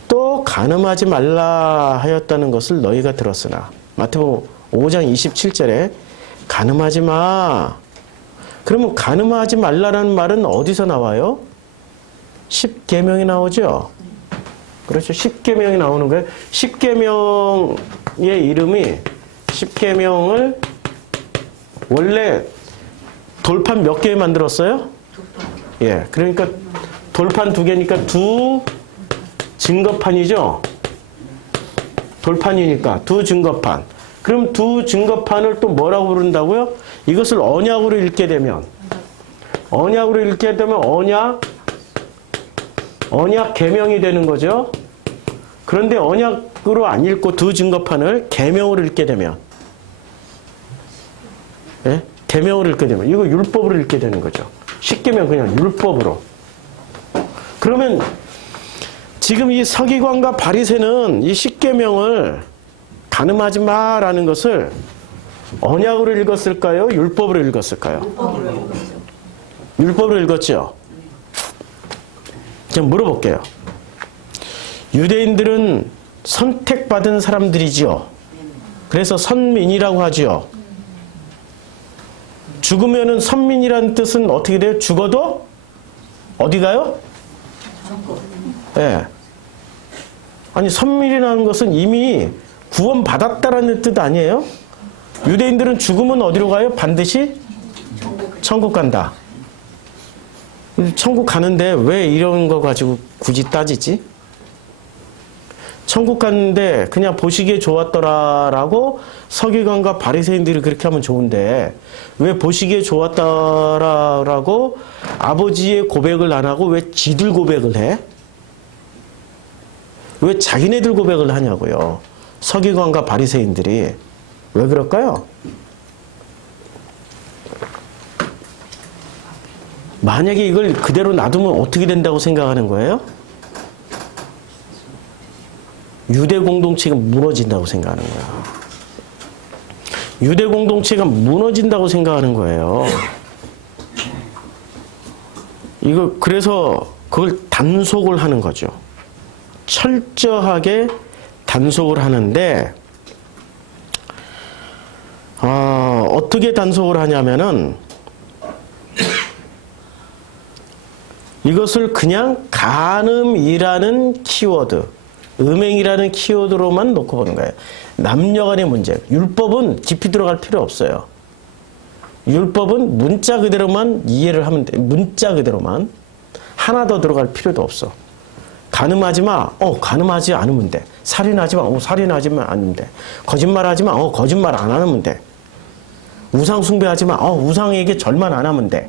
또 간음하지 말라 하였다는 것을 너희가 들었으나 마태복음 5장 27절에 간음하지 마. 그러면 간음하지 말라라는 말은 어디서 나와요? 십계명이 나오죠. 그렇죠. 십계명이 나오는 거예요. 십계명의 이름이 십계명을 원래 돌판 몇 개 만들었어요? 예. 그러니까 돌판 2개니까 두 증거판이죠. 돌판이니까 두 증거판. 그럼 두 증거판을 또 뭐라고 부른다고요? 이것을 언약으로 읽게 되면 언약 계명이 되는 거죠. 그런데 언약으로 안 읽고 두 증거판을 계명으로 읽게 되면, 예? 계명으로 읽게 되면 이거 율법으로 읽게 되는 거죠. 쉽게면 그냥 율법으로. 그러면 지금 이 서기관과 바리새는 이 십계명을 간음하지 마라는 것을 언약으로 읽었을까요? 율법으로 읽었을까요? 율법으로 읽었죠. 그냥 물어볼게요. 유대인들은 선택받은 사람들이지요. 그래서 선민이라고 하지요. 죽으면은 선민이라는 뜻은 어떻게 돼요? 죽어도 어디 가요? 예. 아니, 선민이라는 것은 이미 구원받았다라는 뜻 아니에요? 유대인들은 죽으면 어디로 가요? 반드시 천국 간다. 천국 가는데 왜 이런 거 가지고 굳이 따지지? 천국 갔는데 그냥 보시기에 좋았더라라고 서기관과 바리새인들이 그렇게 하면 좋은데 왜 보시기에 좋았더라라고 아버지의 고백을 안 하고 왜 지들 고백을 해? 왜 자기네들 고백을 하냐고요. 서기관과 바리새인들이 왜 그럴까요? 만약에 이걸 그대로 놔두면 어떻게 된다고 생각하는 거예요? 유대 공동체가 무너진다고 생각하는 거야. 유대 공동체가 무너진다고 생각하는 거예요. 이거 그래서 그걸 단속을 하는 거죠. 철저하게 단속을 하는데 어떻게 단속을 하냐면은 이것을 그냥 간음이라는 키워드, 음행이라는 키워드로만 놓고 보는 거예요. 남녀간의 문제. 율법은 깊이 들어갈 필요 없어요. 율법은 문자 그대로만 이해를 하면 돼. 문자 그대로만. 하나 더 들어갈 필요도 없어. 간음하지 마. 간음하지 않으면 돼. 살인하지 마. 살인하지 않으면 돼. 거짓말하지 마. 거짓말 안 하면 돼. 우상 숭배하지 마. 우상에게 절만 안 하면 돼.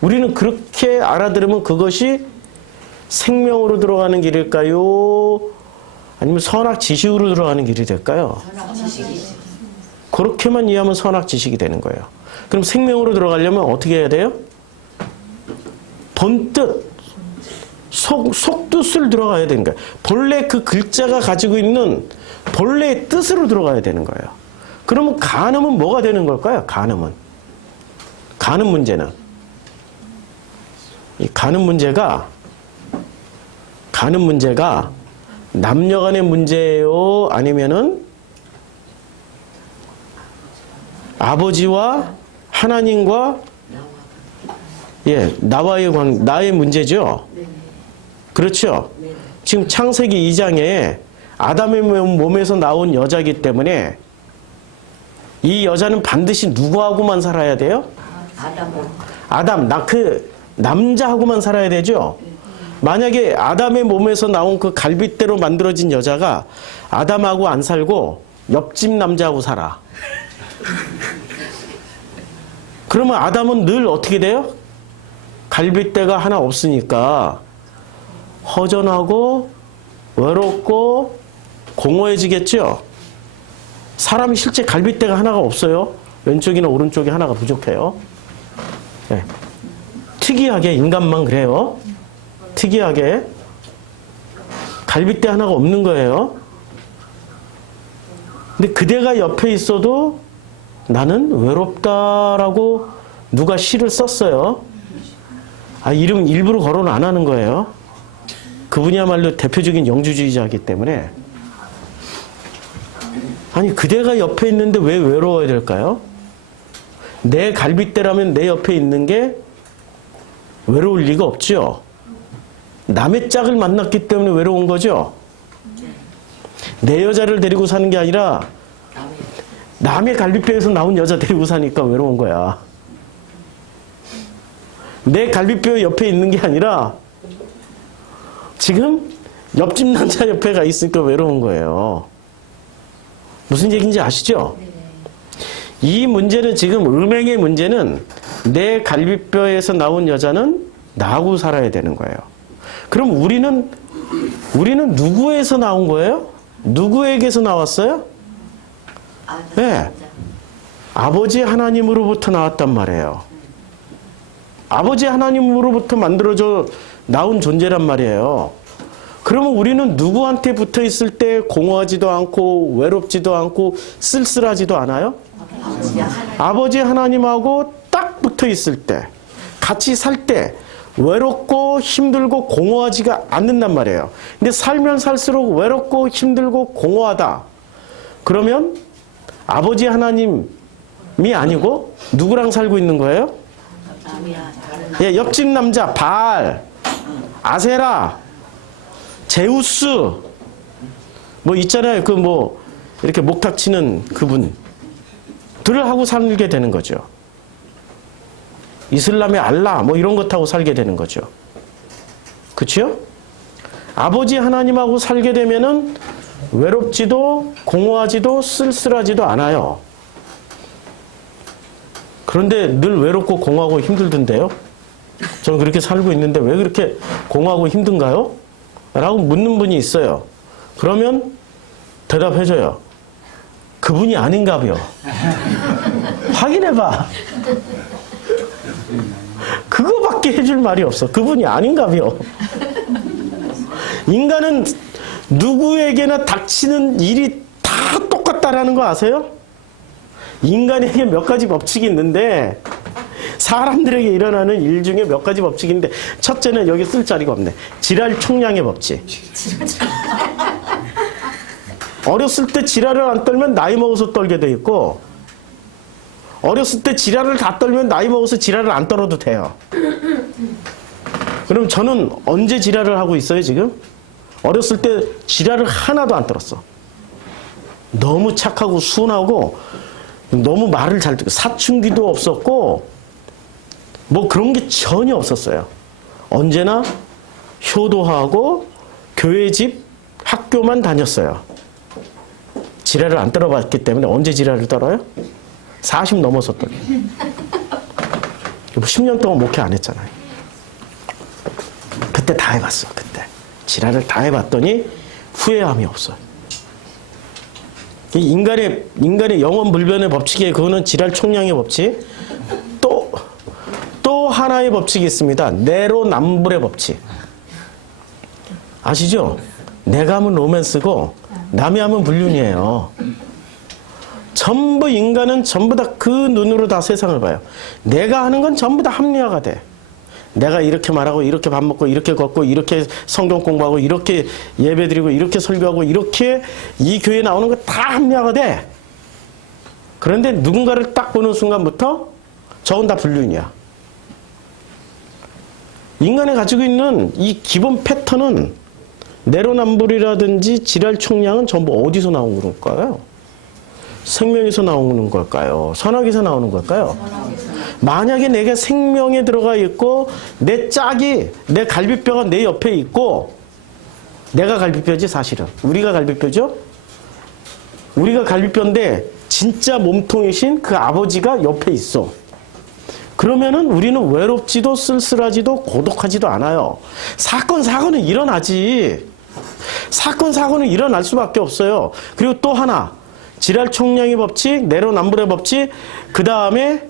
우리는 그렇게 알아들으면 그것이 생명으로 들어가는 길일까요? 아니면 선악 지식으로 들어가는 길이 될까요? 선악 지식이지. 그렇게만 이해하면 선악 지식이 되는 거예요. 그럼 생명으로 들어가려면 어떻게 해야 돼요? 본뜻, 속뜻을 들어가야 되는 거예요. 본래 그 글자가 가지고 있는 본래의 뜻으로 들어가야 되는 거예요. 그러면 간음은 뭐가 되는 걸까요? 간음 문제는. 이 간음 문제가 남녀 간의 문제예요? 아니면은 아버지와 하나님과 나의 문제죠? 그렇죠? 지금 창세기 2장에 아담의 몸에서 나온 여자이기 때문에 이 여자는 반드시 누구하고만 살아야 돼요? 아담, 남자하고만 살아야 되죠? 만약에 아담의 몸에서 나온 그 갈빗대로 만들어진 여자가 아담하고 안 살고 옆집 남자하고 살아. 그러면 아담은 늘 어떻게 돼요? 갈빗대가 하나 없으니까 허전하고 외롭고 공허해지겠죠? 사람이 실제 갈빗대가 하나가 없어요. 왼쪽이나 오른쪽이 하나가 부족해요. 네. 특이하게 인간만 그래요. 특이하게 갈빗대 하나가 없는 거예요. 근데 그대가 옆에 있어도 나는 외롭다라고 누가 시를 썼어요. 이름 일부러 거론 안 하는 거예요. 그분이야말로 대표적인 영주주의자이기 때문에. 아니, 그대가 옆에 있는데 왜 외로워야 될까요? 내 갈빗대라면 내 옆에 있는 게 외로울 리가 없죠. 남의 짝을 만났기 때문에 외로운 거죠. 내 여자를 데리고 사는 게 아니라 남의 갈빗뼈에서 나온 여자 데리고 사니까 외로운 거야. 내 갈빗뼈 옆에 있는 게 아니라 지금 옆집 남자 옆에 가 있으니까 외로운 거예요. 무슨 얘기인지 아시죠? 이 문제는 지금 음행의 문제는 내 갈비뼈에서 나온 여자는 나하고 살아야 되는 거예요. 그럼 우리는 누구에서 나온 거예요? 누구에게서 나왔어요? 네. 아버지 하나님으로부터 나왔단 말이에요. 아버지 하나님으로부터 만들어져 나온 존재란 말이에요. 그러면 우리는 누구한테 붙어 있을 때 공허하지도 않고 외롭지도 않고 쓸쓸하지도 않아요? 아버지 하나님하고 딱 붙어 있을 때, 같이 살 때 외롭고 힘들고 공허하지가 않는단 말이에요. 근데 살면 살수록 외롭고 힘들고 공허하다. 그러면 아버지 하나님이 아니고 누구랑 살고 있는 거예요? 예, 옆집 남자 바알, 아세라, 제우스 뭐 있잖아요. 그 뭐 이렇게 목탁 치는 그분 들을 하고 살게 되는 거죠. 이슬람의 알라 뭐 이런 것하고 살게 되는 거죠. 그렇죠? 아버지 하나님하고 살게 되면은 외롭지도 공허하지도 쓸쓸하지도 않아요. 그런데 늘 외롭고 공허하고 힘들던데요? 저는 그렇게 살고 있는데 왜 그렇게 공허하고 힘든가요? 라고 묻는 분이 있어요. 그러면 대답해줘요. 그분이 아닌가벼. 확인해봐. 그거밖에 해줄 말이 없어. 그분이 아닌가벼. 인간은 누구에게나 닥치는 일이 다 똑같다라는 거 아세요? 인간에게 몇 가지 법칙이 있는데 사람들에게 일어나는 일 중에 몇 가지 법칙이 있는데 첫째는 여기 쓸 자리가 없네. 지랄 총량의 법칙. 어렸을 때 지랄을 안 떨면 나이 먹어서 떨게 돼 있고 어렸을 때 지랄을 다 떨면 나이 먹어서 지랄을 안 떨어도 돼요. 그럼 저는 언제 지랄을 하고 있어요 지금? 어렸을 때 지랄을 하나도 안 떨었어. 너무 착하고 순하고 너무 말을 잘 듣고 사춘기도 없었고 뭐 그런 게 전혀 없었어요. 언제나 효도하고 교회 집 학교만 다녔어요. 지랄을 안 떨어봤기 때문에 언제 지랄을 떨어요? 40 넘어서 떨어요. 10년 동안 목회 안 했잖아요. 그때 다 해봤어. 그때 지랄을 다 해봤더니 후회함이 없어요. 인간의 영원 불변의 법칙에 그거는 지랄 총량의 법칙. 또 하나의 법칙이 있습니다. 내로남불의 법칙. 아시죠? 내가 하면 로맨스고 남이 하면 불륜이에요. 전부 인간은 전부 다 그 눈으로 다 세상을 봐요. 내가 하는 건 전부 다 합리화가 돼. 내가 이렇게 말하고 이렇게 밥 먹고 이렇게 걷고 이렇게 성경 공부하고 이렇게 예배드리고 이렇게 설교하고 이렇게 이 교회에 나오는 거 다 합리화가 돼. 그런데 누군가를 딱 보는 순간부터 저건 다 불륜이야. 인간이 가지고 있는 이 기본 패턴은 내로남불이라든지 지랄 총량은 전부 어디서 나온 걸까요? 생명에서 나오는 걸까요? 선악에서 나오는 걸까요? 만약에 내가 생명에 들어가 있고 내 짝이 내 갈비뼈가 내 옆에 있고 내가 갈비뼈지 사실은. 우리가 갈비뼈죠? 우리가 갈비뼈인데 진짜 몸통이신 그 아버지가 옆에 있어. 그러면은 우리는 외롭지도 쓸쓸하지도 고독하지도 않아요. 사건은 일어나지. 사건은 일어날 수밖에 없어요. 그리고 또 하나 지랄 총량의 법칙, 내로남불의 법칙, 그 다음에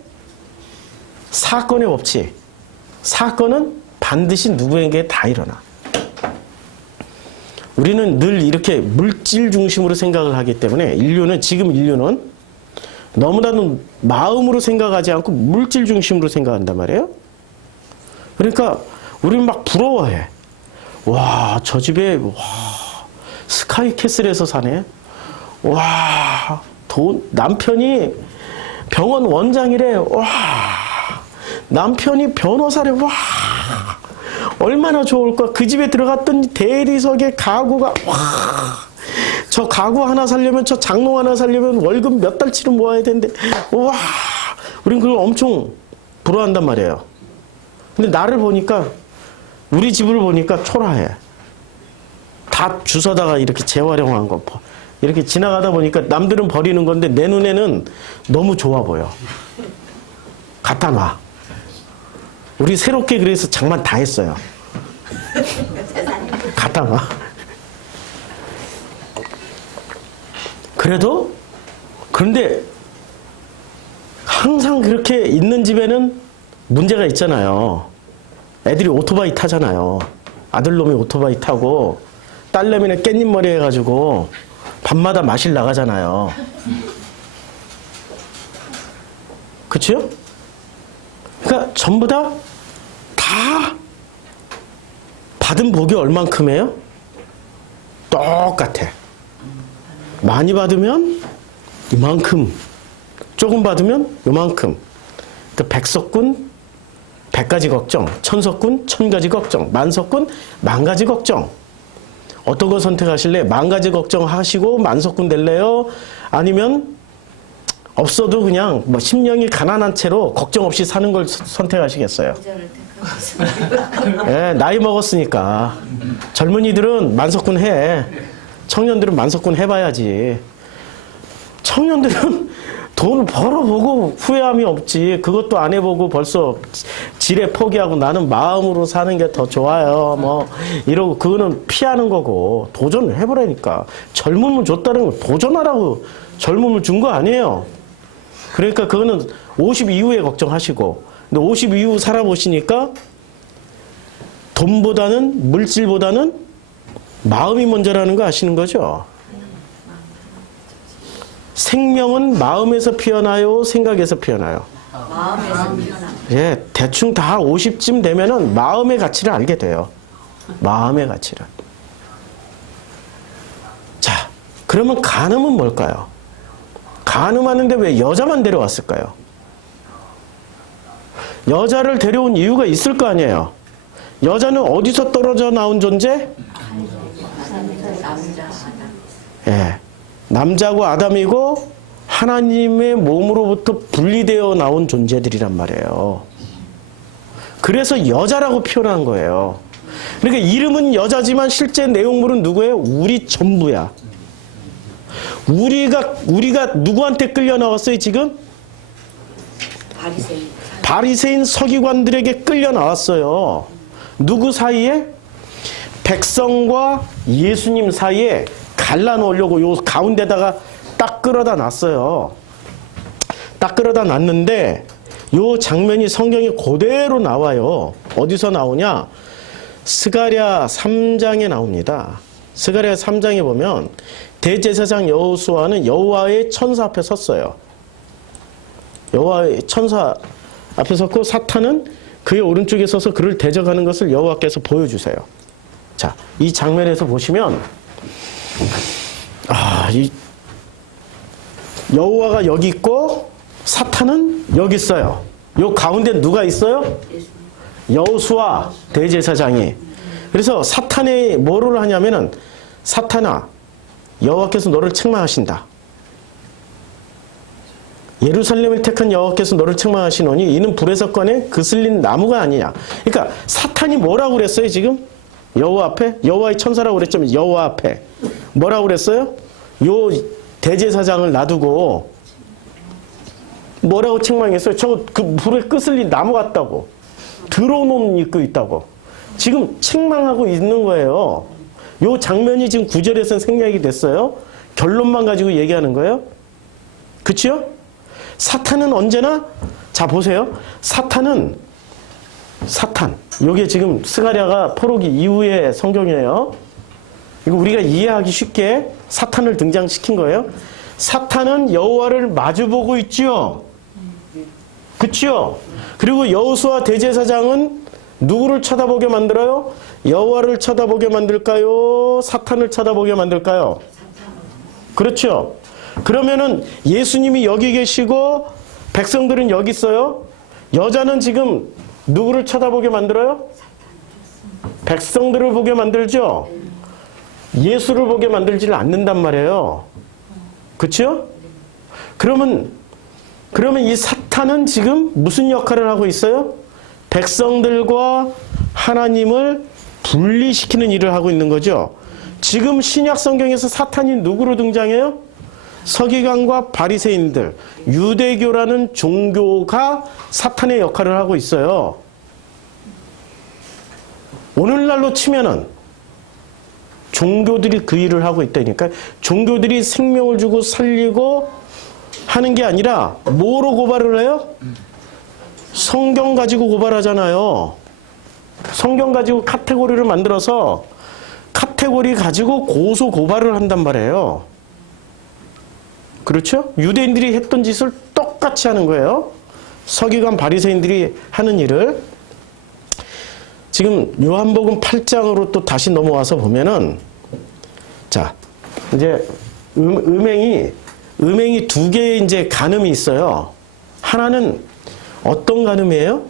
사건의 법칙. 사건은 반드시 누구에게 다 일어나. 우리는 늘 이렇게 물질 중심으로 생각을 하기 때문에 지금 인류는 너무나도 마음으로 생각하지 않고 물질 중심으로 생각한단 말이에요. 그러니까 우리는 막 부러워해. 와, 저 집에 스카이캐슬에서 사네. 와, 남편이 병원 원장이래. 와, 남편이 변호사래. 와, 얼마나 좋을까. 그 집에 들어갔더니 대리석에 가구가 와, 저 가구 하나 사려면 저 장롱 하나 사려면 월급 몇 달치를 모아야 되는데 와, 우린 그걸 엄청 부러워한단 말이에요. 근데 나를 보니까 우리 집을 보니까 초라해. 다 주워다가 이렇게 재활용한 거 이렇게 지나가다 보니까 남들은 버리는 건데 내 눈에는 너무 좋아 보여. 갖다 놔. 우리 새롭게 그래서 장만 다 했어요. 갖다 놔. 그런데 항상 그렇게 있는 집에는 문제가 있잖아요. 애들이 오토바이 타잖아요. 아들놈이 오토바이 타고 딸내미는 깻잎머리 해가지고 밤마다 마실 나가잖아요. 그치요? 그러니까 전부 다 받은 복이 얼만큼이에요? 똑같아. 많이 받으면 이만큼, 조금 받으면 요만큼. 그러니까 백석군 100가지 걱정, 천석군 1000가지 걱정, 만석군 10,000가지 걱정. 어떤 거 선택하실래? 10,000가지 걱정 하시고 만석군 될래요? 아니면 없어도 그냥 뭐 심령이 가난한 채로 걱정 없이 사는 걸 선택하시겠어요? 예, 나이 먹었으니까. 젊은이들은 만석군 해. 청년들은 만석군 해봐야지. 청년들은 돈을 벌어보고 후회함이 없지. 그것도 안 해보고 벌써 지레 포기하고 나는 마음으로 사는 게 더 좋아요. 뭐 이러고 그거는 피하는 거고 도전을 해보라니까. 젊음을 줬다는 건 도전하라고 젊음을 준 거 아니에요. 그러니까 그거는 50 이후에 걱정하시고, 근데 50 이후 살아보시니까 돈보다는 물질보다는 마음이 먼저라는 거 아시는 거죠? 생명은 마음에서 피어나요? 생각에서 피어나요? 마음에서 피어나. 예, 대충 다 50쯤 되면은 마음의 가치를 알게 돼요. 마음의 가치를. 자, 그러면 간음은 뭘까요? 간음하는데 왜 여자만 데려왔을까요? 여자를 데려온 이유가 있을 거 아니에요? 여자는 어디서 떨어져 나온 존재? 예, 남자고 아담이고 하나님의 몸으로부터 분리되어 나온 존재들이란 말이에요. 그래서 여자라고 표현한 거예요. 그러니까 이름은 여자지만 실제 내용물은 누구예요? 우리 전부야. 우리가 누구한테 끌려 나왔어요, 지금? 바리새인 서기관들에게 끌려 나왔어요. 누구 사이에? 백성과 예수님 사이에 갈라놓으려고 요 가운데다가 딱 끌어다 놨어요. 딱 끌어다 놨는데 요 장면이 성경에 그대로 나와요. 어디서 나오냐? 스가랴 3장에 나옵니다. 스가랴 3장에 보면 대제사장 여호수아는 여호와의 천사 앞에 섰어요. 여호와의 천사 앞에 섰고 사탄은 그의 오른쪽에 서서 그를 대적하는 것을 여호와께서 보여주세요. 자, 이 장면에서 보시면 이 여호와가 여기 있고 사탄은 여기 있어요. 요 가운데 누가 있어요? 여호수아 대제사장이. 그래서 사탄이 뭐를 하냐면은 사탄아, 여호와께서 너를 책망하신다. 예루살렘을 택한 여호와께서 너를 책망하시노니 이는 불에서 꺼내 그슬린 나무가 아니냐. 그러니까 사탄이 뭐라고 그랬어요 지금? 여호와 앞에? 여호와의 천사라고 그랬지만 여호와 앞에 뭐라고 그랬어요? 요 대제사장을 놔두고 뭐라고 책망했어요? 저거 그 불에 끄슬린 나무 같다고. 더러운 옷 입고 있다고. 지금 책망하고 있는 거예요. 요 장면이 지금 9절에서는 생략이 됐어요. 결론만 가지고 얘기하는 거예요. 그치요? 사탄은 언제나, 자 보세요. 사탄. 요게 지금 스가랴가 포로기 이후의 성경이에요. 이거 우리가 이해하기 쉽게 사탄을 등장시킨 거예요. 사탄은 여호와를 마주보고 있지요. 그치요? 그리고 여호수아 대제사장은 누구를 쳐다보게 만들어요? 여호와를 쳐다보게 만들까요? 사탄을 쳐다보게 만들까요? 그렇죠? 그러면은 예수님이 여기 계시고 백성들은 여기 있어요. 여자는 지금 누구를 쳐다보게 만들어요? 백성들을 보게 만들죠? 예수를 보게 만들지를 않는단 말이에요. 그렇죠? 그러면 이 사탄은 지금 무슨 역할을 하고 있어요? 백성들과 하나님을 분리시키는 일을 하고 있는 거죠. 지금 신약 성경에서 사탄이 누구로 등장해요? 서기관과 바리새인들, 유대교라는 종교가 사탄의 역할을 하고 있어요. 오늘날로 치면은 종교들이 그 일을 하고 있다니까. 종교들이 생명을 주고 살리고 하는 게 아니라 뭐로 고발을 해요? 성경 가지고 고발하잖아요. 성경 가지고 카테고리를 만들어서 카테고리 가지고 고소 고발을 한단 말이에요. 그렇죠? 유대인들이 했던 짓을 똑같이 하는 거예요. 서기관 바리새인들이 하는 일을. 지금 요한복음 8장으로 또 다시 넘어와서 보면은, 자, 이제 음행이 두 개의 이제 간음이 있어요. 하나는 어떤 간음이에요?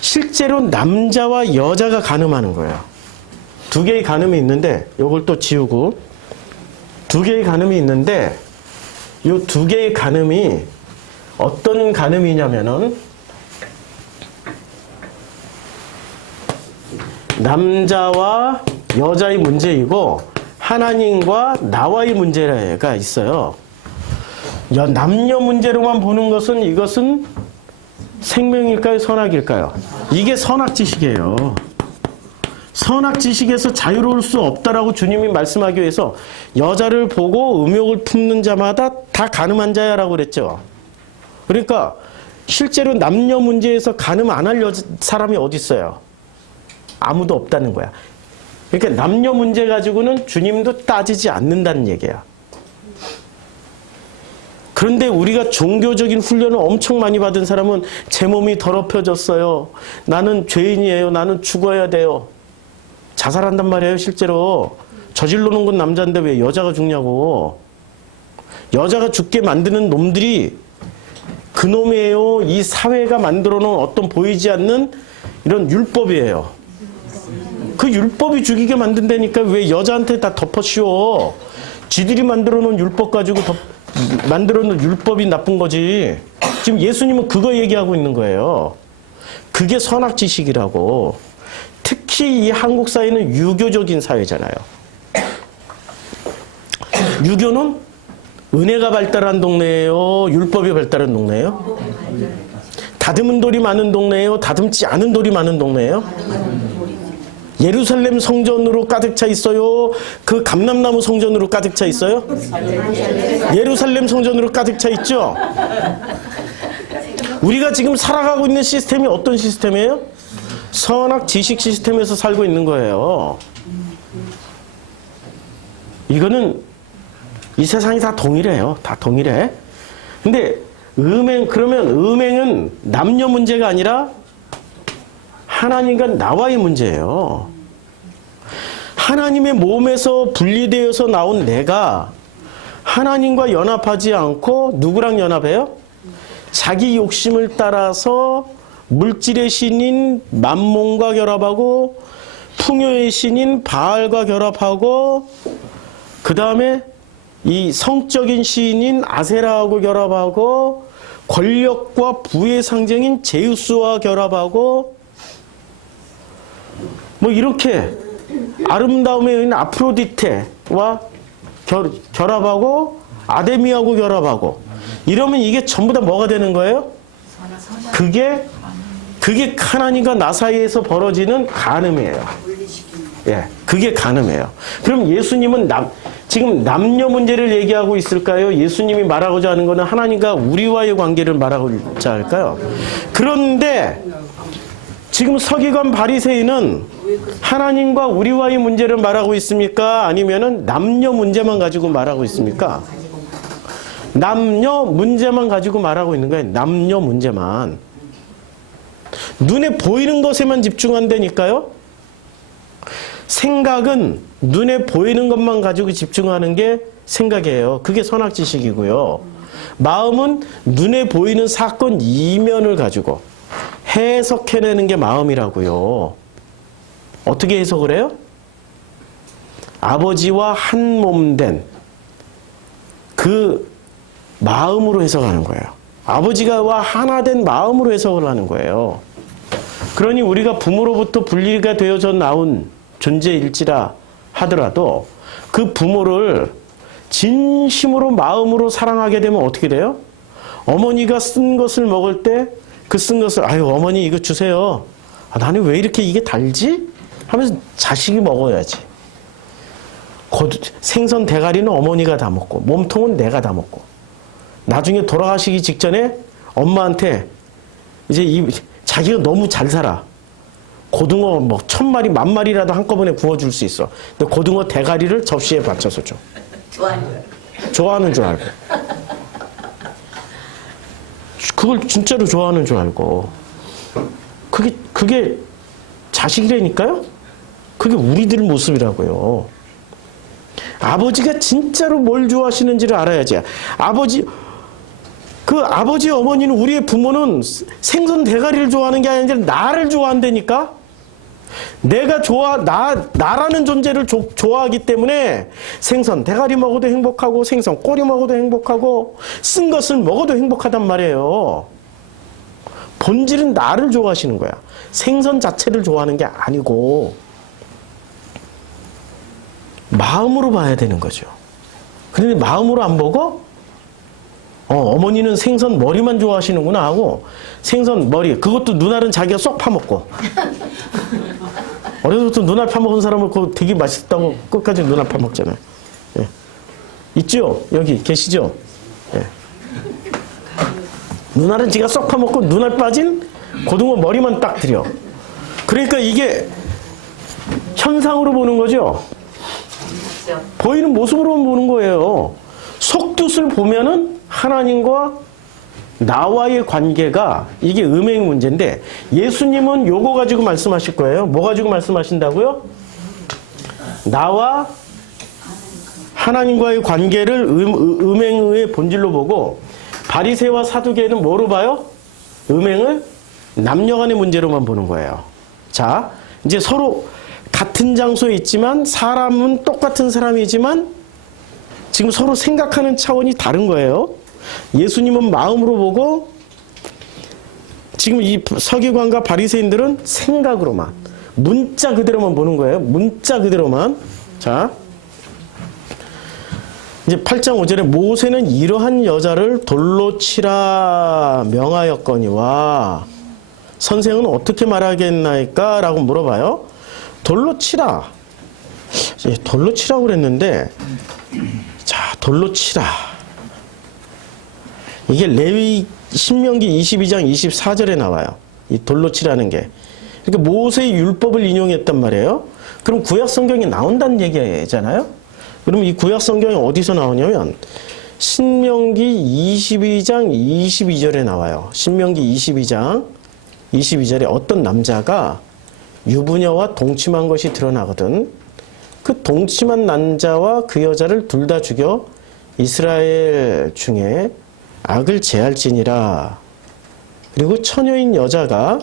실제로 남자와 여자가 간음하는 거예요. 두 개의 간음이 있는데, 요걸 또 지우고, 두 개의 간음이 있는데, 요 두 개의 간음이 어떤 간음이냐면은, 남자와 여자의 문제이고 하나님과 나와의 문제가 있어요. 남녀 문제로만 보는 것은 이것은 생명일까요? 선악일까요? 이게 선악지식이에요. 선악지식에서 자유로울 수 없다라고 주님이 말씀하기 위해서 여자를 보고 음욕을 품는 자마다 다 간음한 자야라고 그랬죠. 그러니까 실제로 남녀 문제에서 간음 안 할 사람이 어디 있어요? 아무도 없다는 거야. 그러니까 남녀 문제 가지고는 주님도 따지지 않는다는 얘기야. 그런데 우리가 종교적인 훈련을 엄청 많이 받은 사람은 제 몸이 더럽혀졌어요. 나는 죄인이에요. 나는 죽어야 돼요. 자살한단 말이에요. 실제로. 저질러 놓은 건 남자인데 왜 여자가 죽냐고. 여자가 죽게 만드는 놈들이 그놈이에요. 이 사회가 만들어 놓은 어떤 보이지 않는 이런 율법이에요. 그 율법이 죽이게 만든다니까 왜 여자한테 다 덮어씌워. 지들이 만들어 놓은 율법 가지고 만들어 놓은 율법이 나쁜 거지. 지금 예수님은 그거 얘기하고 있는 거예요. 그게 선악지식이라고. 특히 이 한국 사회는 유교적인 사회잖아요. 유교는 은혜가 발달한 동네예요? 율법이 발달한 동네예요? 다듬은 돌이 많은 동네예요? 다듬지 않은 돌이 많은 동네예요? 예루살렘 성전으로 가득 차 있어요? 그 감람나무 성전으로 가득 차 있어요? 예루살렘 성전으로 가득 차 있죠? 우리가 지금 살아가고 있는 시스템이 어떤 시스템이에요? 선악 지식 시스템에서 살고 있는 거예요. 이거는 이 세상이 다 동일해요. 다 동일해. 근데 그러면 음행은 남녀 문제가 아니라 하나님과 나와의 문제예요. 하나님의 몸에서 분리되어서 나온 내가 하나님과 연합하지 않고 누구랑 연합해요? 자기 욕심을 따라서 물질의 신인 맘몬과 결합하고 풍요의 신인 바알과 결합하고 그 다음에 이 성적인 시인인 아세라하고 결합하고 권력과 부의 상징인 제우스와 결합하고 뭐 이렇게 아름다움에 있는 아프로디테와 결합하고 아데미하고 결합하고 이러면 이게 전부 다 뭐가 되는 거예요? 그게 하나님과 나 사이에서 벌어지는 간음이에요. 예, 그게 간음이에요. 그럼 예수님은 지금 남녀 문제를 얘기하고 있을까요? 예수님이 말하고자 하는 것은 하나님과 우리와의 관계를 말하고자 할까요? 그런데 지금 서기관 바리새인은 하나님과 우리와의 문제를 말하고 있습니까? 아니면은 남녀 문제만 가지고 말하고 있습니까? 남녀 문제만 가지고 말하고 있는 거예요. 남녀 문제만. 눈에 보이는 것에만 집중한다니까요. 생각은 눈에 보이는 것만 가지고 집중하는 게 생각이에요. 그게 선악지식이고요. 마음은 눈에 보이는 사건 이면을 가지고 해석해내는 게 마음이라고요. 어떻게 해석을 해요? 아버지와 한 몸 된 그 마음으로 해석하는 거예요. 아버지와 하나 된 마음으로 해석을 하는 거예요. 그러니 우리가 부모로부터 분리가 되어져 나온 존재일지라 하더라도 그 부모를 진심으로 마음으로 사랑하게 되면 어떻게 돼요? 어머니가 쓴 것을 먹을 때 그 쓴 것을 아유 어머니 이거 주세요. 아, 나는 왜 이렇게 이게 달지? 하면서 자식이 먹어야지. 생선 대가리는 어머니가 다 먹고 몸통은 내가 다 먹고 나중에 돌아가시기 직전에 엄마한테 이제 자기가 너무 잘 살아. 고등어 뭐 1000마리, 10,000마리라도 한꺼번에 구워줄 수 있어. 근데 고등어 대가리를 접시에 받쳐서 줘. 좋아하는 줄 알고. 그걸 진짜로 좋아하는 줄 알고. 그게 자식이라니까요? 그게 우리들 모습이라고요. 아버지가 진짜로 뭘 좋아하시는지를 알아야지. 아버지 어머니는 우리의 부모는 생선 대가리를 좋아하는 게 아니라 나를 좋아한다니까? 나라는 존재를 좋아하기 때문에 생선 대가리 먹어도 행복하고 생선 꼬리 먹어도 행복하고 쓴 것을 먹어도 행복하단 말이에요. 본질은 나를 좋아하시는 거야. 생선 자체를 좋아하는 게 아니고 마음으로 봐야 되는 거죠. 그런데 마음으로 안 보고 어머니는 생선 머리만 좋아하시는구나 하고 생선 머리 그것도 눈알은 자기가 쏙 파먹고 어려서부터 눈알 파먹은 사람은 그거 되게 맛있다고 끝까지 눈알 파먹잖아요. 예. 있죠? 여기 계시죠? 예. 눈알은 지가 쏙 파먹고 눈알 빠진 고등어 머리만 딱 들여. 그러니까 이게 현상으로 보는 거죠. 보이는 모습으로 보는 거예요. 속뜻을 보면은 하나님과 나와의 관계가 이게 음행 문제인데 예수님은 요거 가지고 말씀하실 거예요. 뭐 가지고 말씀하신다고요? 나와 하나님과의 관계를 음행의 본질로 보고 바리새와 사두개는 뭐로 봐요? 음행을 남녀간의 문제로만 보는 거예요. 자, 이제 서로 같은 장소에 있지만 사람은 똑같은 사람이지만 지금 서로 생각하는 차원이 다른 거예요. 예수님은 마음으로 보고 지금 이 서기관과 바리새인들은 생각으로만 문자 그대로만 보는 거예요. 문자 그대로만. 자, 이제 8장 5절에 모세는 이러한 여자를 돌로 치라 명하였거니와 선생은 어떻게 말하겠나이까? 라고 물어봐요. 돌로 치라. 돌로 치라고 그랬는데 자, 돌로 치라. 이게 레위 신명기 22장 24절에 나와요. 이 돌로 치라는 게. 그러니까 모세의 율법을 인용했단 말이에요. 그럼 구약 성경에 나온다는 얘기잖아요. 그럼 이 구약 성경이 어디서 나오냐면 신명기 22장 22절에 나와요. 신명기 22장 22절에 어떤 남자가 유부녀와 동침한 것이 드러나거든. 그 동침한 남자와 그 여자를 둘 다 죽여 이스라엘 중에 악을 제할지니라. 그리고 처녀인 여자가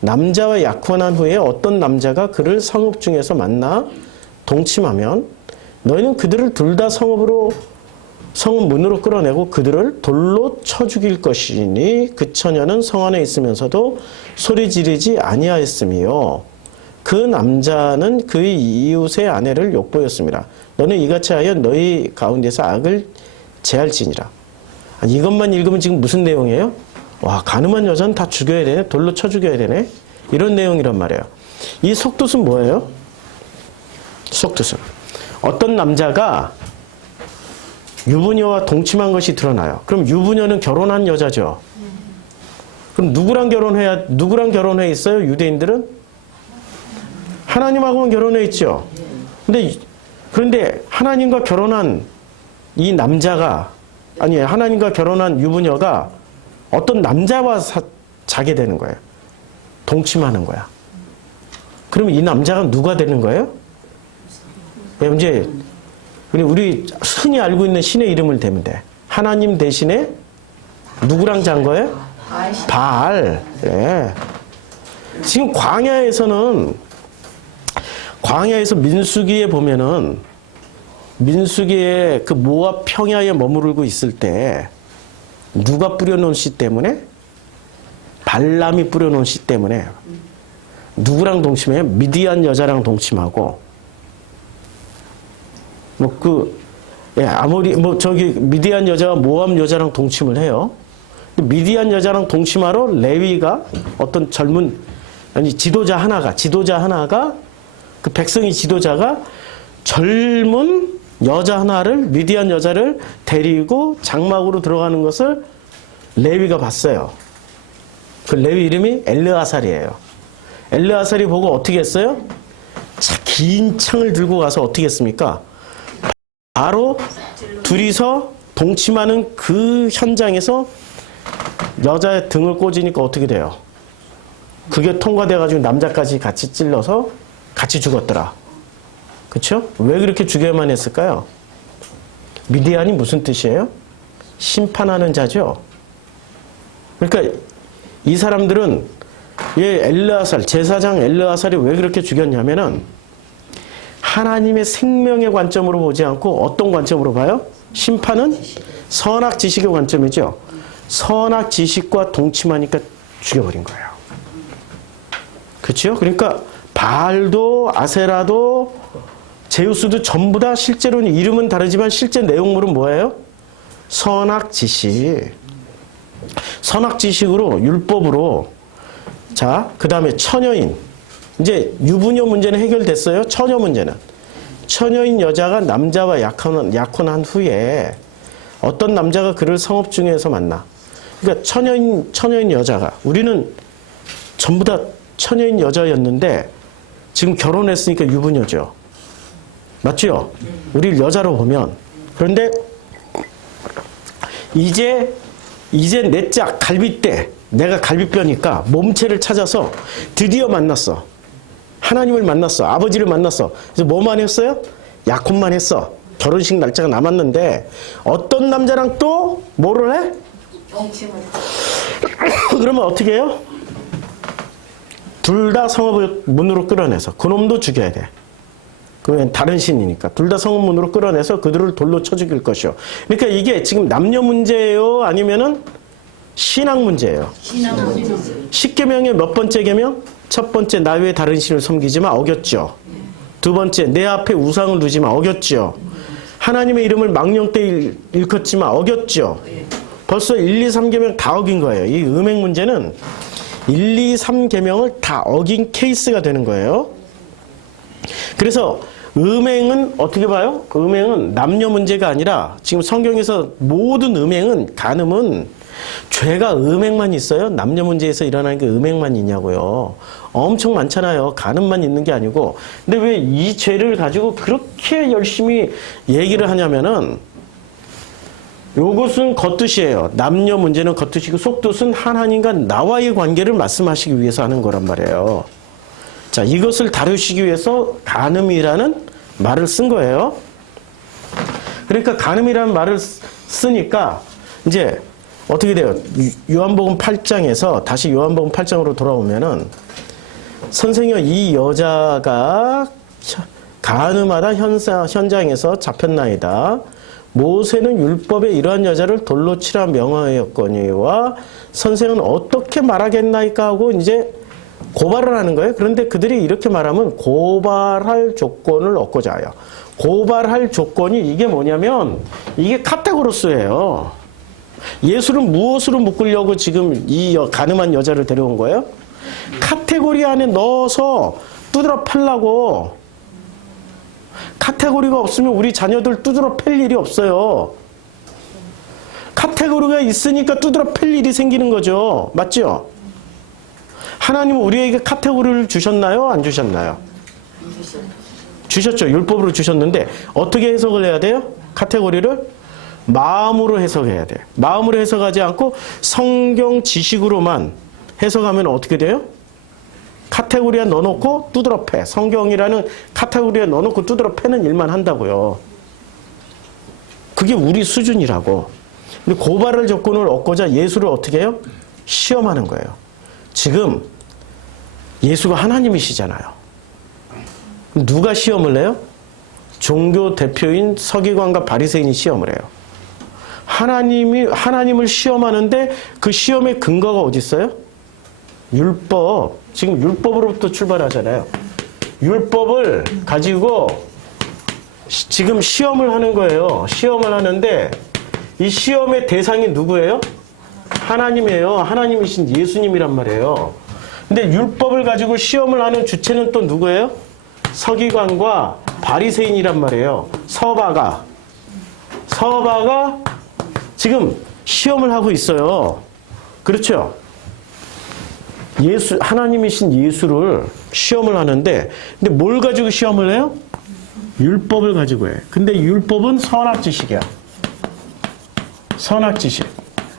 남자와 약혼한 후에 어떤 남자가 그를 성읍 중에서 만나 동침하면 너희는 그들을 둘 다 성읍 문으로 끌어내고 그들을 돌로 쳐 죽일 것이니 그 처녀는 성 안에 있으면서도 소리 지르지 아니하였으며 그 남자는 그의 이웃의 아내를 욕보였습니다. 너는 이같이 하여 너희 가운데서 악을 제할지니라. 이것만 읽으면 지금 무슨 내용이에요? 와, 가늠한 여자는 다 죽여야 되네. 돌로 쳐 죽여야 되네. 이런 내용이란 말이에요. 이 속뜻은 뭐예요? 속뜻은 어떤 남자가 유부녀와 동침한 것이 드러나요. 그럼 유부녀는 결혼한 여자죠. 그럼 누구랑 결혼해 있어요? 유대인들은? 하나님하고만 결혼해 있죠. 그런데 하나님과 결혼한 이 남자가 하나님과 결혼한 유부녀가 어떤 남자와 자게 되는 거예요. 동침하는 거야. 그러면 이 남자가 누가 되는 거예요? 이제 우리 흔히 알고 있는 신의 이름을 대면 돼. 하나님 대신에 누구랑 잔 거예요? 바알. 네. 지금 광야에서 민수기에 보면은 민수기에 그 모압 평야에 머무르고 있을 때 누가 뿌려놓은 씨 때문에? 발람이 뿌려놓은 씨 때문에 누구랑 동침해요? 미디안 여자랑 동침하고 아무리 저기 미디안 여자가 모함 여자랑 동침을 해요. 미디안 여자랑 동침하러 레위가 어떤 지도자 하나가 그 백성의 지도자가 젊은 여자 하나를 미디안 여자를 데리고 장막으로 들어가는 것을 레위가 봤어요. 그 레위 이름이 엘르아살이에요. 엘르아살이 보고 어떻게 했어요? 긴 창을 들고 가서 어떻게 했습니까? 바로 둘이서 동침하는 그 현장에서 여자의 등을 꽂으니까 어떻게 돼요? 그게 통과돼가지고 남자까지 같이 찔러서 같이 죽었더라. 그쵸? 왜 그렇게 죽여야만 했을까요? 미디안이 무슨 뜻이에요? 심판하는 자죠. 그러니까 이 사람들은 엘르아살, 제사장 엘르아살이 왜 그렇게 죽였냐면은 하나님의 생명의 관점으로 보지 않고 어떤 관점으로 봐요? 심판은 선악지식의 관점이죠. 선악지식과 동침하니까 죽여버린 거예요. 그렇죠? 그러니까 바알도 아세라도 제우스도 전부 다 실제로는 이름은 다르지만 실제 내용물은 뭐예요? 선악지식. 선악지식으로 율법으로. 자, 그 다음에 처녀인. 이제 유부녀 문제는 해결됐어요. 처녀 문제는. 처녀인 여자가 남자와 약혼한 후에 어떤 남자가 그를 성업 중에서 만나. 그러니까 처녀인 여자가, 우리는 전부 다 처녀인 여자였는데 지금 결혼했으니까 유부녀죠. 맞죠? 우리를 여자로 보면. 그런데 이제 내 짝 갈비뼈, 내가 갈비뼈니까 몸체를 찾아서 드디어 만났어. 하나님을 만났어. 아버지를 만났어. 그래서 뭐만 했어요? 약혼만 했어. 결혼식 날짜가 남았는데 어떤 남자랑 또 뭐를 해? 그러면 어떻게 해요? 둘 다 성읍을 문으로 끌어내서 그놈도 죽여야 돼. 그건 다른 신이니까. 둘 다 성읍 문으로 끌어내서 그들을 돌로 쳐 죽일 것이요. 그러니까 이게 지금 남녀 문제예요? 아니면은 신앙 문제예요? 신앙 문제. 십계명의 몇 번째 계명? 첫 번째, 나 외에 다른 신을 섬기지 마. 어겼죠. 두 번째, 내 앞에 우상을 두지 마. 어겼죠. 하나님의 이름을 망령되이 일컫지 마. 어겼죠. 벌써 1, 2, 3계명 다 어긴 거예요. 이 음행 문제는 1, 2, 3계명을 다 어긴 케이스가 되는 거예요. 그래서 음행은 어떻게 봐요? 음행은 남녀 문제가 아니라 지금 성경에서 모든 음행은, 간음은 죄가 음행만 있어요? 남녀 문제에서 일어나는 게 음행만 있냐고요. 엄청 많잖아요. 간음만 있는 게 아니고. 근데 왜 이 죄를 가지고 그렇게 열심히 얘기를 하냐면은 요것은 겉뜻이에요. 남녀 문제는 겉뜻이고 속뜻은 하나님과 나와의 관계를 말씀하시기 위해서 하는 거란 말이에요. 자, 이것을 다루시기 위해서 간음이라는 말을 쓴 거예요. 그러니까 간음이라는 말을 쓰니까 이제 어떻게 돼요? 요한복음 8장에서 다시 요한복음 8장으로 돌아오면은 선생님, 이 여자가 간음하다 현장에서 잡혔나이다. 모세는 율법에 이러한 여자를 돌로 치라 명하였거니와 선생은 어떻게 말하겠나이까 하고 이제 고발을 하는 거예요. 그런데 그들이 이렇게 말하면 고발할 조건을 얻고자 해요. 고발할 조건이 이게 뭐냐면 이게 카테고로스예요. 예수는 무엇으로 묶으려고 지금 이 가늠한 여자를 데려온 거예요? 카테고리 안에 넣어서 두드러 패려고. 카테고리가 없으면 우리 자녀들 두드러 팰 일이 없어요. 카테고리가 있으니까 두드러 팰 일이 생기는 거죠. 맞죠? 하나님은 우리에게 카테고리를 주셨나요? 안 주셨나요? 주셨죠. 율법으로 주셨는데 어떻게 해석을 해야 돼요? 카테고리를 마음으로 해석해야 돼요. 마음으로 해석하지 않고 성경 지식으로만 해석하면 어떻게 돼요? 카테고리에 넣어놓고 두드러 패. 성경이라는 카테고리에 넣어놓고 두드러 패는 일만 한다고요. 그게 우리 수준이라고. 근데 고발을 조건을 얻고자 예수를 어떻게 해요? 시험하는 거예요. 지금 예수가 하나님이시잖아요. 누가 시험을 해요? 종교 대표인 서기관과 바리새인이 시험을 해요. 하나님을 시험하는데 그 시험의 근거가 어디 있어요? 율법. 지금 율법으로부터 출발하잖아요. 율법을 가지고 지금 시험을 하는 거예요. 시험을 하는데 이 시험의 대상이 누구예요? 하나님이에요. 하나님이신 예수님이란 말이에요. 근데 율법을 가지고 시험을 하는 주체는 또 누구예요? 서기관과 바리새인이란 말이에요. 서바가 지금 시험을 하고 있어요. 그렇죠? 하나님이신 예수를 시험을 하는데, 근데 뭘 가지고 시험을 해요? 율법을 가지고 해. 근데 율법은 선악지식이야. 선악지식.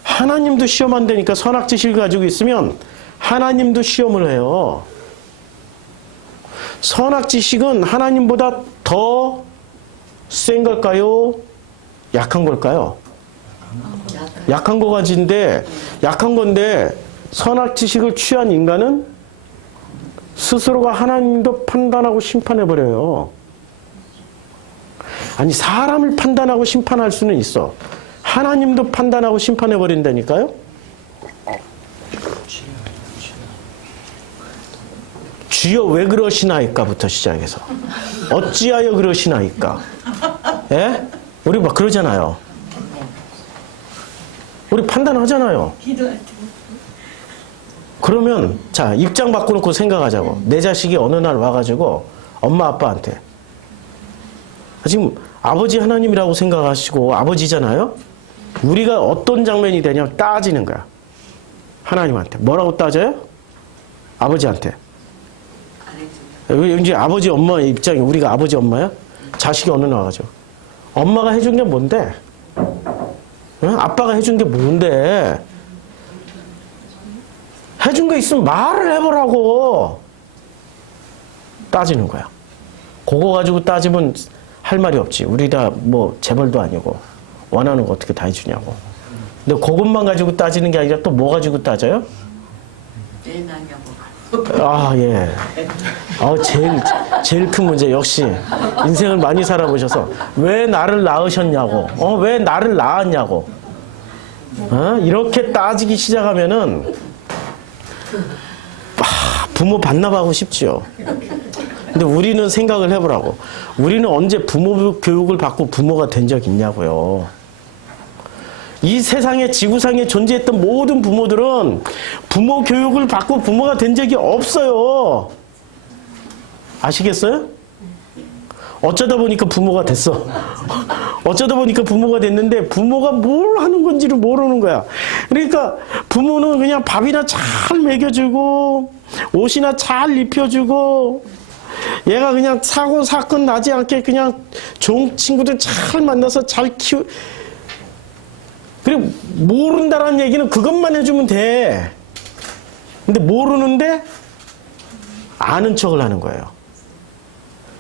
하나님도 시험한다니까 선악지식을 가지고 있으면 하나님도 시험을 해요. 선악지식은 하나님보다 더 센 걸까요? 약한 걸까요? 약한 거 가지인데, 약한 건데, 선악지식을 취한 인간은 스스로가 하나님도 판단하고 심판해버려요. 아니, 사람을 판단하고 심판할 수는 있어. 하나님도 판단하고 심판해버린다니까요? 주여 왜 그러시나이까부터 시작해서 어찌하여 그러시나이까? 예? 우리 막 그러잖아요. 우리 판단하잖아요. 그러면 자, 입장 바꿔놓고 생각하자고. 내 자식이 어느 날 와가지고 엄마 아빠한테, 지금 아버지 하나님이라고 생각하시고 아버지잖아요. 우리가 어떤 장면이 되냐면 따지는 거야. 하나님한테 뭐라고 따져요? 아버지한테. 이제 아버지 엄마 입장이, 우리가 아버지 엄마야? 자식이 어느 날 와가지고 엄마가 해준 게 뭔데? 응? 아빠가 해준 게 뭔데? 해준 거 있으면 말을 해보라고. 따지는 거야. 그거 가지고 따지면 할 말이 없지. 우리 다 뭐 재벌도 아니고 원하는 거 어떻게 다 해주냐고. 근데 그것만 가지고 따지는 게 아니라 또 뭐 가지고 따져요? 왜 나냐고. 아, 예. 제일 큰 문제, 역시 인생을 많이 살아보셔서 왜 나를 낳으셨냐고, 왜 나를 낳았냐고, 이렇게 따지기 시작하면은 부모 반납하고 싶지요. 근데 우리는 생각을 해보라고. 우리는 언제 부모 교육을 받고 부모가 된 적 있냐고요. 이 세상에, 지구상에 존재했던 모든 부모들은 부모 교육을 받고 부모가 된 적이 없어요. 아시겠어요? 어쩌다 보니까 부모가 됐어. 어쩌다 보니까 부모가 됐는데 부모가 뭘 하는 건지를 모르는 거야. 그러니까 부모는 그냥 밥이나 잘 먹여주고 옷이나 잘 입혀주고 얘가 그냥 사고 사건 나지 않게 그냥 좋은 친구들 잘 만나서 잘 그리고 모른다라는 얘기는 그것만 해주면 돼. 근데 모르는데 아는 척을 하는 거예요.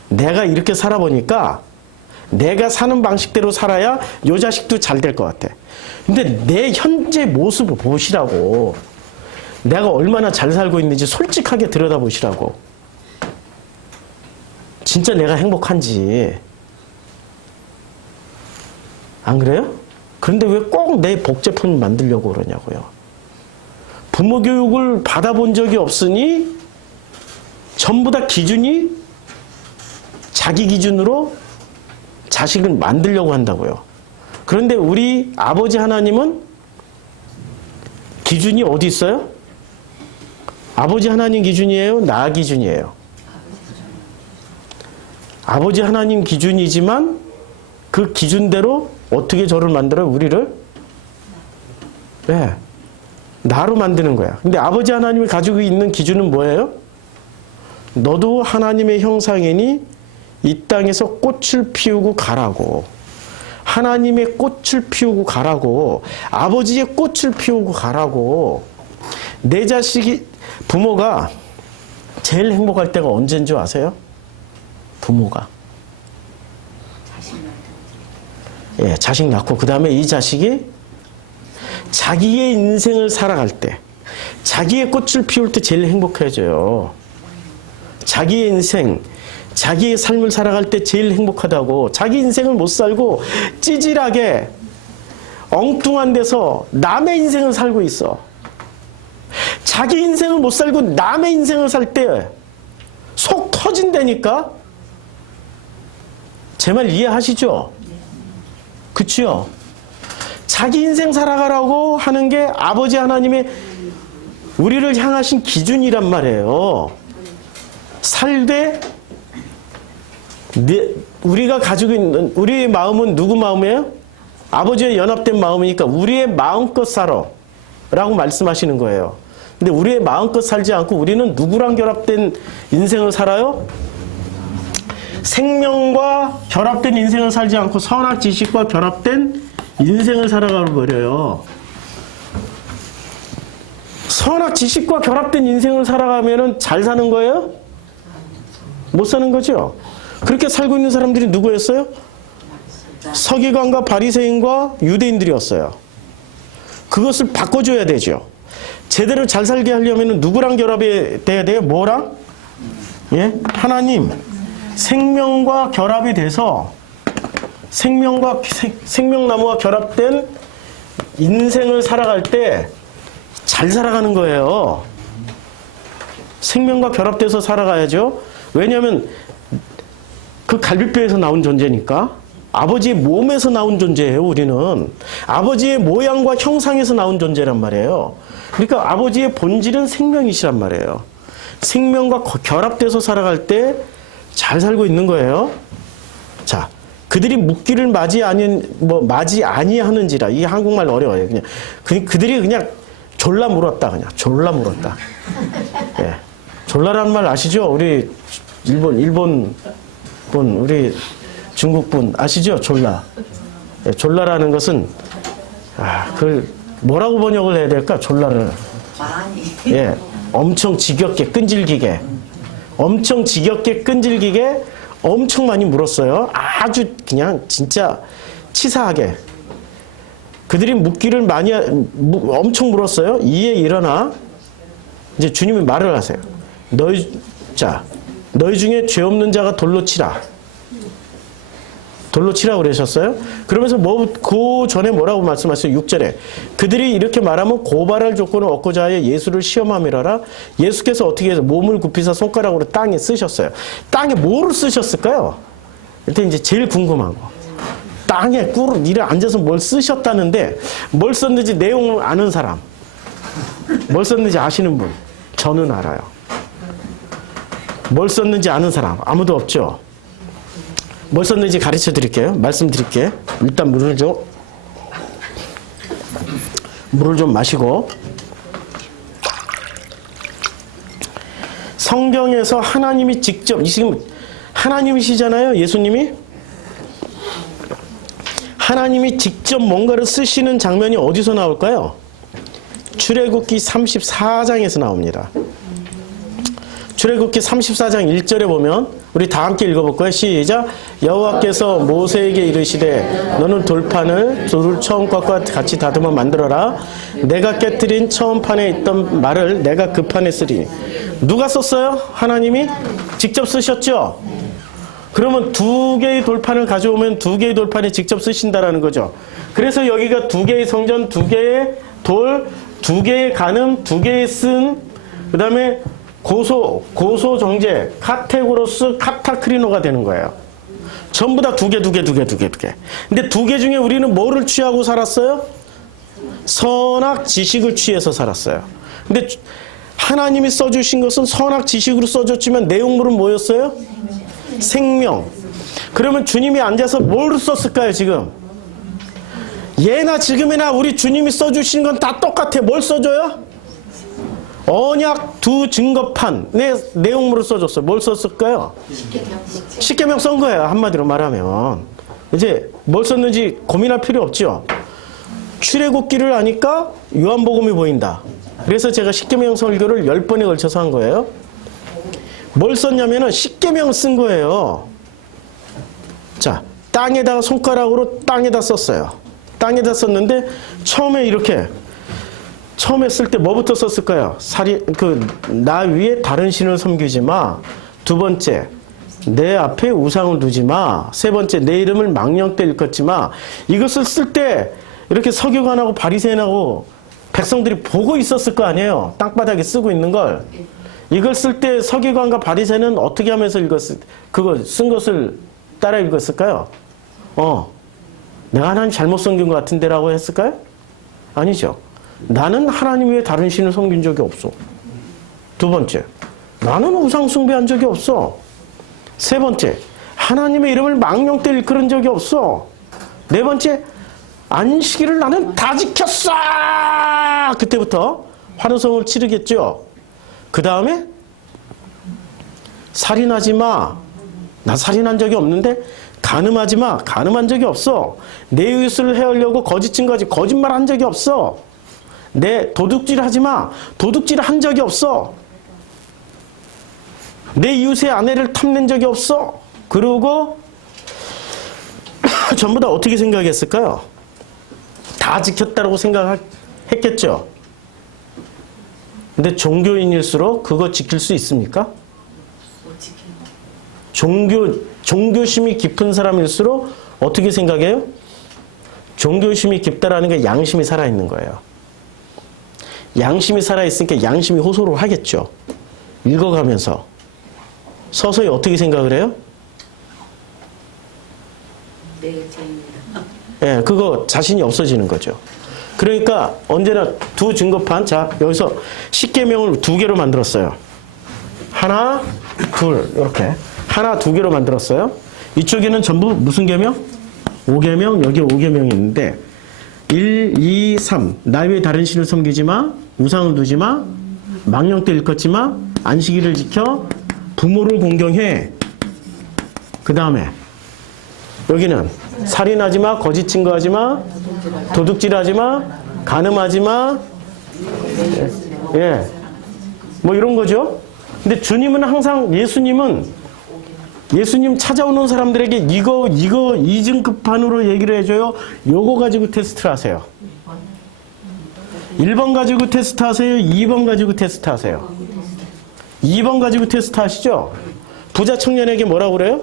내가 이렇게 살아보니까 내가 사는 방식대로 살아야 요 자식도 잘 될 것 같아. 근데 내 현재 모습을 보시라고. 내가 얼마나 잘 살고 있는지 솔직하게 들여다보시라고. 진짜 내가 행복한지. 안 그래요? 그런데 왜 꼭 내 복제품 만들려고 그러냐고요. 부모 교육을 받아본 적이 없으니 전부 다 기준이 자기 기준으로 자식을 만들려고 한다고요. 그런데 우리 아버지 하나님은 기준이 어디 있어요? 아버지 하나님 기준이에요? 나 기준이에요? 아버지 하나님 기준이지만 그 기준대로 어떻게 저를 만들어요? 우리를? 네. 나로 만드는 거야. 근데 아버지 하나님이 가지고 있는 기준은 뭐예요? 너도 하나님의 형상이니 이 땅에서 꽃을 피우고 가라고. 하나님의 꽃을 피우고 가라고. 아버지의 꽃을 피우고 가라고. 내 자식이, 부모가 제일 행복할 때가 언제인 줄 아세요? 부모가. 예, 자식 낳고 그 다음에 이 자식이 자기의 인생을 살아갈 때, 자기의 꽃을 피울 때 제일 행복해져요. 자기의 인생, 자기의 삶을 살아갈 때 제일 행복하다고. 자기 인생을 못 살고 찌질하게 엉뚱한 데서 남의 인생을 살고 있어. 자기 인생을 못 살고 남의 인생을 살 때 속 터진다니까? 제 말 이해하시죠? 그치요? 자기 인생 살아가라고 하는 게 아버지 하나님의 우리를 향하신 기준이란 말이에요. 살되 우리가 가지고 있는 우리의 마음은 누구 마음이에요? 아버지와 연합된 마음이니까 우리의 마음껏 살아 라고 말씀하시는 거예요. 근데 우리의 마음껏 살지 않고 우리는 누구랑 결합된 인생을 살아요? 생명과 결합된 인생을 살지 않고 선악 지식과 결합된 인생을 살아가 버려요. 선악 지식과 결합된 인생을 살아가면은 잘 사는 거예요? 못 사는 거죠? 그렇게 살고 있는 사람들이 누구였어요? 서기관과 바리새인과 유대인들이었어요. 그것을 바꿔줘야 되죠. 제대로 잘 살게 하려면 누구랑 결합이 돼야 돼요? 뭐랑? 예? 하나님. 생명과 결합이 돼서 생명나무와 결합된 인생을 살아갈 때 잘 살아가는 거예요. 생명과 결합돼서 살아가야죠. 왜냐하면 그 갈비뼈에서 나온 존재니까. 아버지의 몸에서 나온 존재예요. 우리는 아버지의 모양과 형상에서 나온 존재란 말이에요. 그러니까 아버지의 본질은 생명이시란 말이에요. 생명과 결합돼서 살아갈 때 잘 살고 있는 거예요. 자, 그들이 묻기를 맞이 아니하는지라. 이 한국말 어려워요. 그냥 그들이 그냥 졸라 물었다. 그냥 졸라 물었다. 예. 졸라라는 말 아시죠? 우리 일본 분, 우리 중국 분 아시죠? 졸라. 예, 졸라라는 것은 그걸 뭐라고 번역을 해야 될까? 졸라를. 많이. 예, 엄청 지겹게 끈질기게. 엄청 지겹게 끈질기게 엄청 많이 물었어요. 아주 그냥 진짜 치사하게. 그들이 묻기를 엄청 물었어요. 이에 일어나 이제 주님이 말을 하세요. 너희 중에 죄 없는 자가 돌로 치라. 돌로 치라 그러셨어요. 그러면서 그 전에 뭐라고 말씀하셨어요? 6절에 그들이 이렇게 말하면 고발할 조건을 얻고자 하여 예수를 시험함이라라. 예수께서 어떻게 해서 몸을 굽히사 손가락으로 땅에 쓰셨어요. 땅에 뭐를 쓰셨을까요? 일단 이제 제일 궁금한 거. 땅에 꿀을 이래 앉아서 뭘 쓰셨다는데 뭘 썼는지 내용을 아는 사람. 뭘 썼는지 아시는 분. 저는 알아요. 뭘 썼는지 아는 사람. 아무도 없죠. 뭘 썼는지 가르쳐 드릴게요. 말씀드릴게요. 일단 물을 좀 마시고. 성경에서 하나님이 직접, 지금 하나님이시잖아요. 예수님이. 하나님이 직접 뭔가를 쓰시는 장면이 어디서 나올까요? 출애굽기 34장에서 나옵니다. 출애굽기 34장 1절에 보면 우리 다 함께 읽어볼 거예요. 시작. 여호와께서 모세에게 이르시되 너는 돌판을 돌을 처음 것과 같이 다듬어 만들어라. 내가 깨뜨린 처음 판에 있던 말을 내가 그 판에 쓰리니. 누가 썼어요? 하나님이 직접 쓰셨죠? 그러면 2개의 돌판을 가져오면 2개의 돌판에 직접 쓰신다라는 거죠. 그래서 여기가 2개의 성전, 2개의 돌, 2개의 간음, 2개의 쓴, 그 다음에 고소 정제, 카테고로스, 카타크리노가 되는 거예요. 전부 다 2개. 근데 2개 중에 우리는 뭐를 취하고 살았어요? 선악 지식을 취해서 살았어요. 근데 하나님이 써주신 것은 선악 지식으로 써줬지만 내용물은 뭐였어요? 생명. 그러면 주님이 앉아서 뭘 썼을까요, 지금? 예나 지금이나 우리 주님이 써주신 건 다 똑같아. 뭘 써줘요? 언약 2 증거판의 내용물을 써줬어요. 뭘 썼을까요? 십계명 쓴 거예요. 한마디로 말하면. 이제 뭘 썼는지 고민할 필요 없죠. 출애굽기를 하니까 요한복음이 보인다. 그래서 제가 십계명 설교를 10번에 걸쳐서 한 거예요. 뭘 썼냐면은 십계명을 쓴 거예요. 자, 땅에다가 손가락으로 땅에다 썼어요. 땅에다 썼는데 처음에 쓸 때 뭐부터 썼을까요? 나 위에 다른 신을 섬기지 마. 2번째, 내 앞에 우상을 두지 마. 3번째, 내 이름을 망령때 일컫지 마. 이것을 쓸 때 이렇게 서기관하고 바리새인하고 백성들이 보고 있었을 거 아니에요. 땅바닥에 쓰고 있는 걸. 이걸 쓸 때 서기관과 바리새인은 어떻게 하면서 그거 쓴 것을 따라 읽었을까요? 내가 하나님 잘못 섬긴 것 같은데 라고 했을까요? 아니죠. 나는 하나님 외에 다른 신을 섬긴 적이 없어. 두 번째, 나는 우상 숭배한 적이 없어. 세 번째, 하나님의 이름을 망령 때 일컬은 적이 없어. 네 번째, 안식일을 나는 다 지켰어. 그때부터 환호성을 치르겠죠. 그 다음에 살인하지 마. 나 살인한 적이 없는데. 간음하지 마. 간음한 적이 없어. 내 이웃을 해하려고 거짓 증거하지. 거짓말 한 적이 없어. 내 도둑질 하지 마. 도둑질 한 적이 없어. 내 이웃의 아내를 탐낸 적이 없어. 그러고 전부 다 어떻게 생각했을까요? 다 지켰다고 생각했겠죠. 근데 종교인일수록 그거 지킬 수 있습니까? 못 지킨다. 종교심이 깊은 사람일수록 어떻게 생각해요? 종교심이 깊다라는 게 양심이 살아있는 거예요. 양심이 살아있으니까 양심이 호소를 하겠죠. 읽어가면서. 서서히 어떻게 생각을 해요? 내 죄입니다. 예, 그거 자신이 없어지는 거죠. 그러니까 언제나 두 증거판, 자, 여기서 십계명을 두 개로 만들었어요. 하나, 둘, 이렇게. 하나, 두 개로 만들었어요. 이쪽에는 전부 무슨 계명? 5계명, 여기 5계명이 있는데 1, 2, 3. 나 외에 다른 신을 섬기지 마. 우상을 두지 마. 망령 때 일컫지 마. 안식일을 지켜. 부모를 공경해. 그 다음에 여기는 살인하지 마. 거짓 증거하지 마. 도둑질하지 마. 간음하지 마. 예. 뭐 이런 거죠. 근데 주님은 항상 예수님 찾아오는 사람들에게 이거 2등급판으로 얘기를 해줘요. 요거 가지고 테스트를 하세요. 1번 가지고 테스트 하세요. 2번 가지고 테스트 하세요. 2번 가지고 테스트 하시죠. 부자 청년에게 뭐라고 그래요?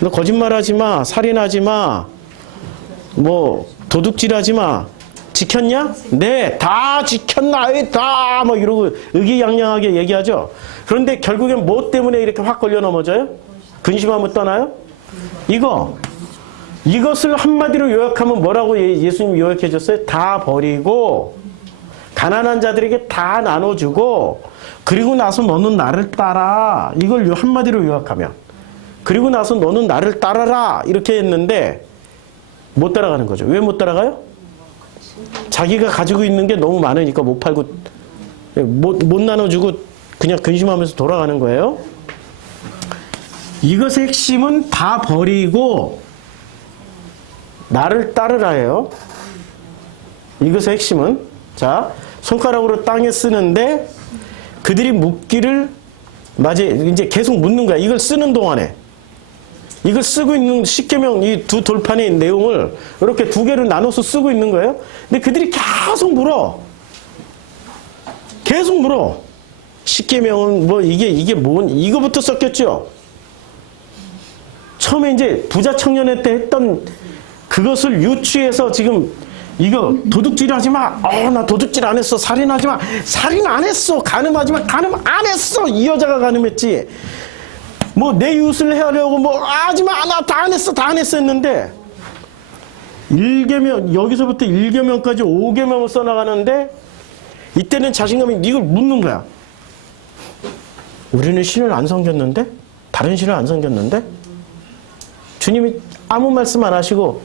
너 거짓말하지 마. 살인하지 마. 뭐 도둑질하지 마. 지켰냐? 네, 다 지켰나? 다 뭐 이러고 의기양양하게 얘기하죠. 그런데 결국엔 뭐 때문에 이렇게 확 걸려 넘어져요? 근심하면 떠나요? 이것을 한마디로 요약하면 뭐라고 예수님이 요약해 줬어요? 다 버리고 가난한 자들에게 다 나눠주고 그리고 나서 너는 나를 따라. 이걸 한마디로 요약하면 그리고 나서 너는 나를 따라라 이렇게 했는데 못 따라가는 거죠. 왜 못 따라가요? 자기가 가지고 있는 게 너무 많으니까 못 팔고 못 나눠주고 그냥 근심하면서 돌아가는 거예요. 이것의 핵심은 다 버리고 나를 따르라예요. 이것의 핵심은, 자, 손가락으로 땅에 쓰는데 그들이 묻기를 이제 계속 묻는 거야. 이걸 쓰는 동안에. 이걸 쓰고 있는 십계명 이 두 돌판의 내용을 이렇게 두 개로 나눠서 쓰고 있는 거예요. 근데 그들이 계속 물어. 계속 물어. 십계명은 뭐 이게 뭔 이거부터 썼겠죠. 처음에 이제 부자 청년회 때 했던 그것을 유추해서 지금 이거 도둑질하지 마. 나 도둑질 안 했어. 살인하지 마. 살인 안 했어. 간음하지 마. 간음 안 했어. 이 여자가 간음했지. 뭐 내 이웃을 해하려고 뭐 하지 마. 나 다 안 했어. 다 안 했어 했는데 1계명 여기서부터 1계명까지 5계명을 써나가는데 이때는 자신감이 이걸 묻는 거야. 우리는 신을 안 섬겼는데? 다른 신을 안 섬겼는데? 주님이 아무 말씀 안 하시고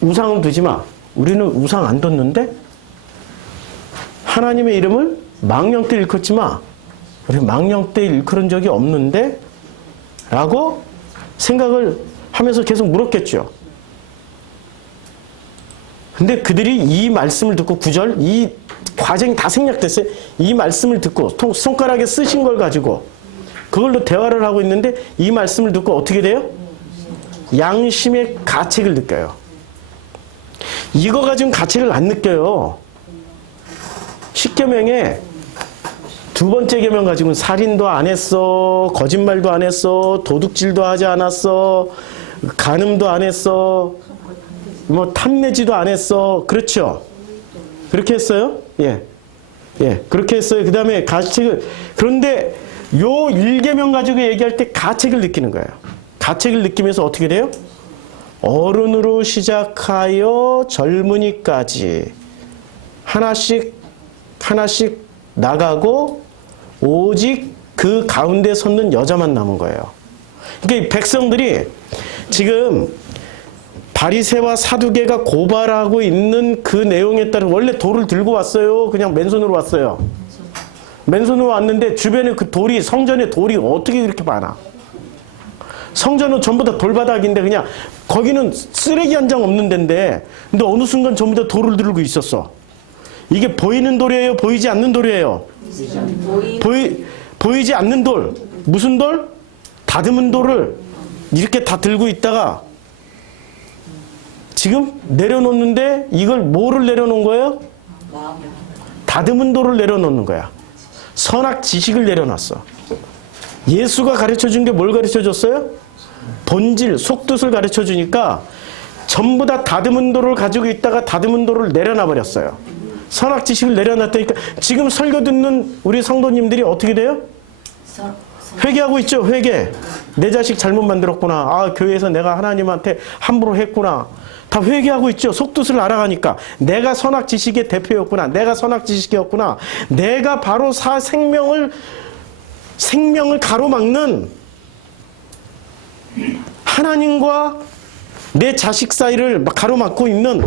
우상을 두지 마. 우리는 우상 안 뒀는데? 하나님의 이름을 망령 때 일컫지 마. 우리 망령 때 일컬은 적이 없는데? 라고 생각을 하면서 계속 물었겠죠. 근데 그들이 이 말씀을 듣고 9절, 이 과정이 다 생략됐어요. 이 말씀을 듣고 손가락에 쓰신 걸 가지고 그걸로 대화를 하고 있는데 이 말씀을 듣고 어떻게 돼요? 양심의 가책을 느껴요. 이거 가지고는 가책을 안 느껴요. 십계명에 두 번째 계명 가지고는 살인도 안 했어, 거짓말도 안 했어, 도둑질도 하지 않았어, 간음도 안 했어, 뭐 탐내지도 안 했어. 그렇죠? 그렇게 했어요? 예. 그렇게 했어요. 그 다음에 가책을, 그런데 요 1계명 가지고 얘기할 때 가책을 느끼는 거예요. 가책을 느끼면서 어떻게 돼요? 어른으로 시작하여 젊은이까지 하나씩 나가고 오직 그 가운데 섰는 여자만 남은 거예요. 그러니까 이 백성들이 지금 바리새와 사두개가 고발하고 있는 그 내용에 따라 원래 돌을 들고 왔어요. 그냥 맨손으로 왔어요. 맨손으로 왔는데 주변에 그 돌이, 성전에 돌이 어떻게 그렇게 많아? 성전은 전부 다 돌바닥인데 그냥 거기는 쓰레기 한 장 없는 데인데 근데 어느 순간 전부 다 돌을 들고 있었어. 이게 보이는 돌이에요? 보이지 않는 돌이에요? 보이지 않는 돌. 무슨 돌? 다듬은 돌을 이렇게 다 들고 있다가 지금 내려놓는데 이걸 뭐를 내려놓은 거예요? 다듬은 돌을 내려놓는 거야. 선악 지식을 내려놨어. 예수가 가르쳐준 게 뭘 가르쳐줬어요? 본질, 속뜻을 가르쳐주니까 전부 다 다듬은 돌을 가지고 있다가 다듬은 돌을 내려놔 버렸어요. 선악 지식을 내려놨다니까 지금 설교 듣는 우리 성도님들이 어떻게 돼요? 회개하고 있죠. 회개. 내 자식 잘못 만들었구나. 아, 교회에서 내가 하나님한테 함부로 했구나. 다 회개하고 있죠. 속뜻을 알아가니까 내가 선악 지식의 대표였구나. 내가 선악 지식이었구나. 내가 바로 생명을 가로막는 하나님과 내 자식 사이를 가로막고 있는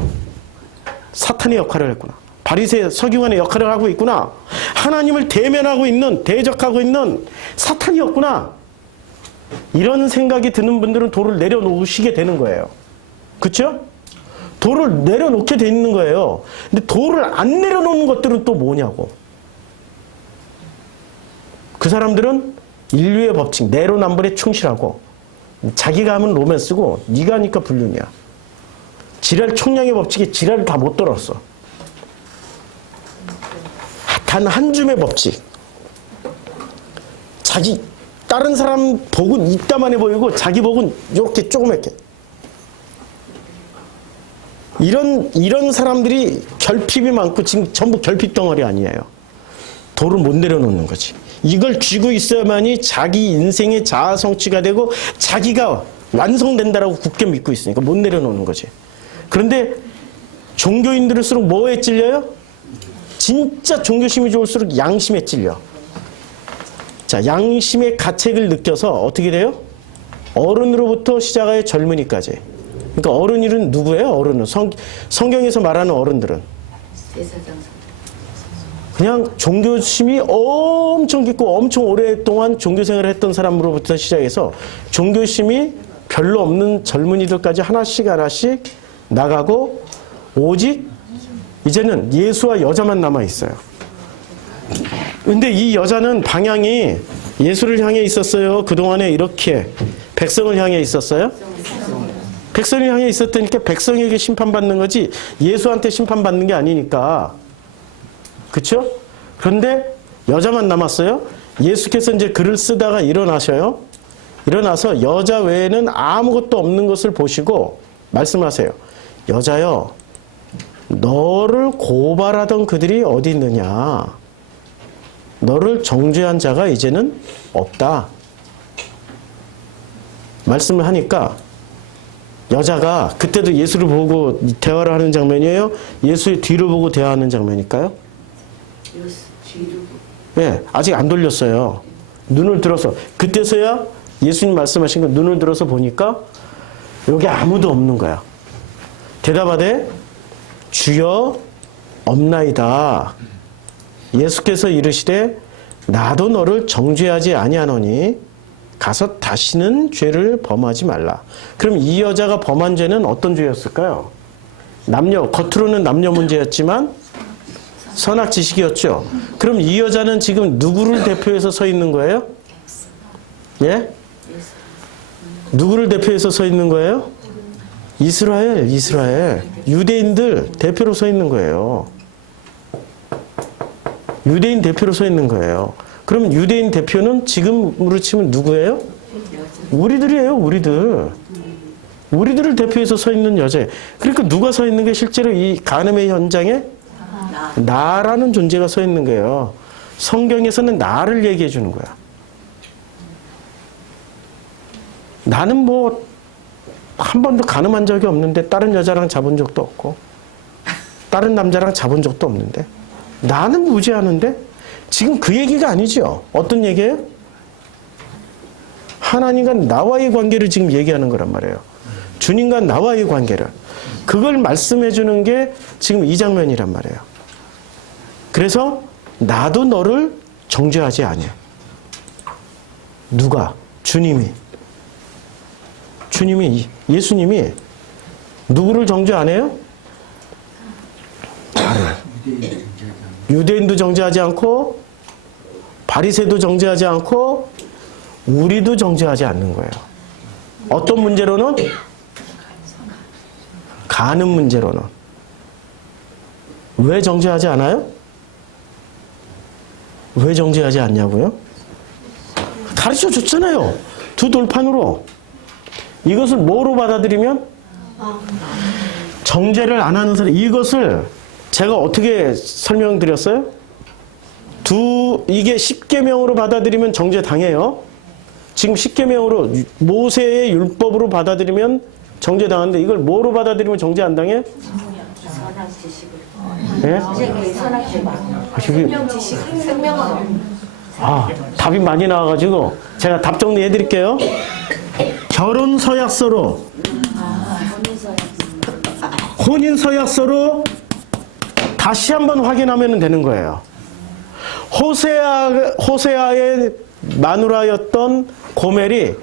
사탄의 역할을 했구나. 바리새 서기관의 역할을 하고 있구나. 하나님을 대면하고 있는, 대적하고 있는 사탄이었구나. 이런 생각이 드는 분들은 돌을 내려놓으시게 되는 거예요. 그렇죠? 돌을 내려놓게 돼 있는 거예요. 근데 돌을 안 내려놓는 것들은 또 뭐냐고. 그 사람들은 인류의 법칙, 내로남불에 충실하고 자기가 하면 로맨스고 네가 하니까 불륜이야. 지랄 총량의 법칙에 지랄을 다 못 떨었어. 단 한 줌의 법칙. 자기 다른 사람 복은 이따만해 보이고 자기 복은 이렇게 조그맣게. 이런 사람들이 결핍이 많고 지금 전부 결핍 덩어리 아니에요. 돌을 못 내려놓는 거지. 이걸 쥐고 있어야만이 자기 인생의 자아 성취가 되고 자기가 완성된다라고 굳게 믿고 있으니까 못 내려놓는 거지. 그런데 종교인들일수록 뭐에 찔려요? 진짜 종교심이 좋을수록 양심에 찔려. 자, 양심의 가책을 느껴서 어떻게 돼요? 어른으로부터 시작하여 젊은이까지. 그러니까 어른이는 누구예요? 어른은 성경에서 말하는 어른들은 그냥 종교심이 엄청 깊고 엄청 오랫동안 종교생활을 했던 사람으로부터 시작해서 종교심이 별로 없는 젊은이들까지 하나씩 나가고 오직 이제는 예수와 여자만 남아있어요. 근데 이 여자는 방향이 예수를 향해 있었어요? 그동안에 이렇게 백성을 향해 있었어요? 백성을 향해 있었다니까 백성에게 심판받는 거지 예수한테 심판받는 게 아니니까. 그렇죠? 그런데 여자만 남았어요. 예수께서 이제 글을 쓰다가 일어나셔요. 일어나서 여자 외에는 아무것도 없는 것을 보시고 말씀하세요. 여자여, 너를 고발하던 그들이 어디 있느냐? 너를 정죄한 자가 이제는 없다. 말씀을 하니까 여자가 그때도 예수를 보고 대화를 하는 장면이에요? 예수의 뒤를 보고 대화하는 장면일까요? 네, 아직 안 돌렸어요. 눈을 들어서 그때서야 예수님 말씀하신 거 눈을 들어서 보니까 여기 아무도 없는 거야. 대답하되 주여 없나이다. 예수께서 이르시되 나도 너를 정죄하지 아니하노니 가서 다시는 죄를 범하지 말라. 그럼 이 여자가 범한 죄는 어떤 죄였을까요? 겉으로는 남녀 문제였지만 선악 지식이었죠. 그럼 이 여자는 지금 누구를 대표해서 서 있는 거예요? 예? 누구를 대표해서 서 있는 거예요? 이스라엘. 유대인들 대표로 서 있는 거예요. 유대인 대표로 서 있는 거예요. 그럼 유대인 대표는 지금으로 치면 누구예요? 우리들이에요, 우리들. 우리들을 대표해서 서 있는 여자예요. 그러니까 누가 서 있는 게 실제로 이 간음의 현장에 나라는 존재가 서 있는 거예요. 성경에서는 나를 얘기해 주는 거야. 나는 뭐 한 번도 간음한 적이 없는데 다른 여자랑 잡은 적도 없고 다른 남자랑 잡은 적도 없는데 나는 무죄하는데 지금 그 얘기가 아니죠. 어떤 얘기예요? 하나님과 나와의 관계를 지금 얘기하는 거란 말이에요. 주님과 나와의 관계를. 그걸 말씀해 주는 게 지금 이 장면이란 말이에요. 그래서 나도 너를 정죄하지 않아. 누가? 주님이. 예수님이 누구를 정죄 안 해요? 나를. 유대인도 정죄하지 않고 바리새도 정죄하지 않고 우리도 정죄하지 않는 거예요. 어떤 문제로는? 간음 문제로는. 왜 정죄하지 않아요? 왜 정죄하지 않냐고요? 가르쳐 줬잖아요. 두 돌판으로. 이것을 뭐로 받아들이면? 정죄를 안 하는 사람. 이것을 제가 어떻게 설명드렸어요? 이게 10계명으로 받아들이면 정죄 당해요. 지금 10계명으로 모세의 율법으로 받아들이면 정죄 당하는데 이걸 뭐로 받아들이면 정죄 안 당해? 선악 지식을. 예? 선악 지식. 생명 지식. 생명으로. 답이 많이 나와가지고 제가 답 정리해 드릴게요. 결혼 서약서로 혼인 서약서로 다시 한번 확인하면 되는 거예요. 호세아의 마누라였던 고멜이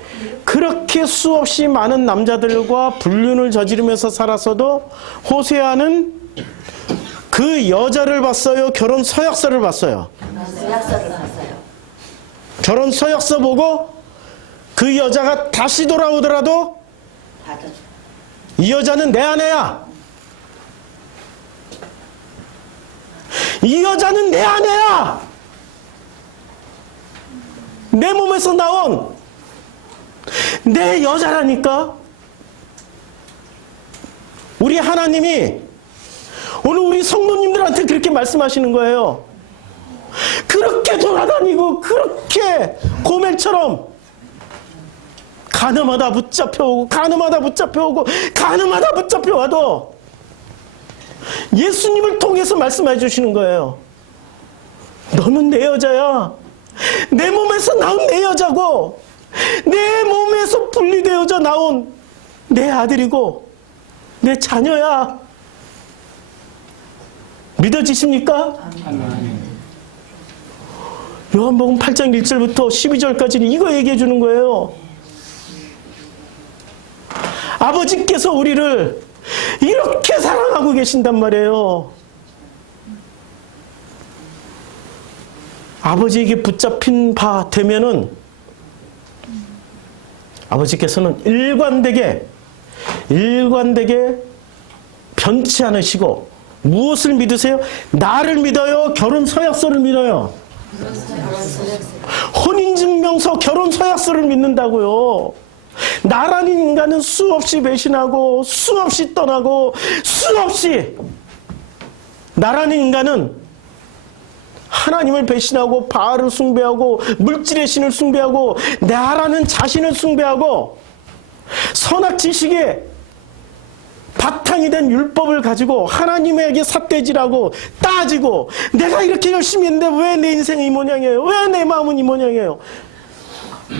그렇게 수없이 많은 남자들과 불륜을 저지르면서 살았어도 호세아는 그 여자를 봤어요? 결혼 서약서를 봤어요? 서약서를 봤어요. 결혼 서약서 보고 그 여자가 다시 돌아오더라도 받아줘. 이 여자는 내 아내야. 이 여자는 내 아내야. 내 몸에서 나온 내 여자라니까. 우리 하나님이 오늘 우리 성도님들한테 그렇게 말씀하시는 거예요. 그렇게 돌아다니고 그렇게 고멜처럼 간음하다 붙잡혀오고 간음하다 붙잡혀오고 간음하다 붙잡혀와도 예수님을 통해서 말씀해 주시는 거예요. 너는 내 여자야. 내 몸에서 나온 내 여자고 내 몸에서 분리되어져 나온 내 아들이고 내 자녀야. 믿어지십니까? 요한복음 8장 1절부터 12절까지는 이거 얘기해 주는 거예요. 아버지께서 우리를 이렇게 사랑하고 계신단 말이에요. 아버지에게 붙잡힌 바 되면은 아버지께서는 일관되게 변치 않으시고 무엇을 믿으세요? 나를 믿어요? 결혼 서약서를 믿어요? 혼인증명서, 결혼 서약서를 믿는다고요. 나라는 인간은 수없이 배신하고 수없이 떠나고 수없이 나라는 인간은 하나님을 배신하고 바알을 숭배하고 물질의 신을 숭배하고 나라는 자신을 숭배하고 선악 지식에 바탕이 된 율법을 가지고 하나님에게 삿대질하고 따지고 내가 이렇게 열심히 했는데 왜 내 인생이 이 모양이에요? 왜 내 마음은 이 모양이에요?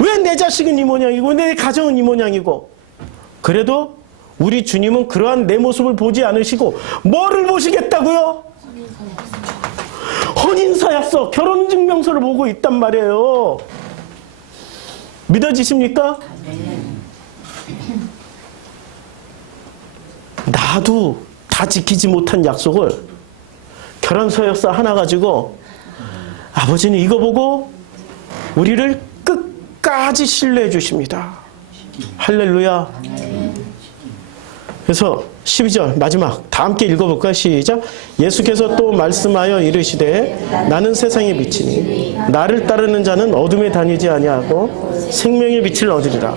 왜 내 자식은 이 모양이고 내 가정은 이 모양이고. 그래도 우리 주님은 그러한 내 모습을 보지 않으시고 뭐를 보시겠다고요? 혼인서약서, 결혼증명서를 보고 있단 말이에요. 믿어지십니까? 나도 다 지키지 못한 약속을 결혼서약서 하나 가지고 아버지는 이거 보고 우리를 끝까지 신뢰해 주십니다. 할렐루야. 그래서 12절 마지막 다 함께 읽어볼까요? 시작. 예수께서 또 말씀하여 이르시되 나는 세상의 빛이니 나를 따르는 자는 어둠에 다니지 아니하고 생명의 빛을 얻으리라.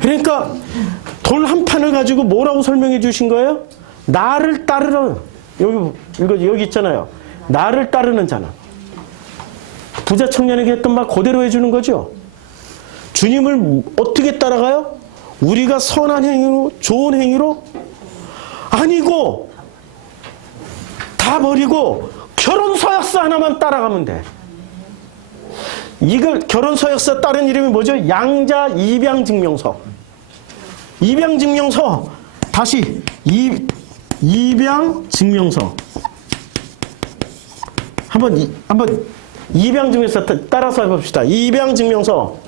그러니까 돌 한 판을 가지고 뭐라고 설명해 주신 거예요? 나를 따르는, 여기 있잖아요. 나를 따르는 자는. 부자 청년에게 했던 말 그대로 해주는 거죠. 주님을 어떻게 따라가요? 우리가 선한 행위로, 좋은 행위로? 아니고 다 버리고 결혼 서약서 하나만 따라가면 돼. 이걸 결혼 서약서 따른 이름이 뭐죠? 양자 입양 증명서. 입양 증명서. 다시 입양 증명서. 한번 입양 증명서 따라서 해봅시다. 입양 증명서.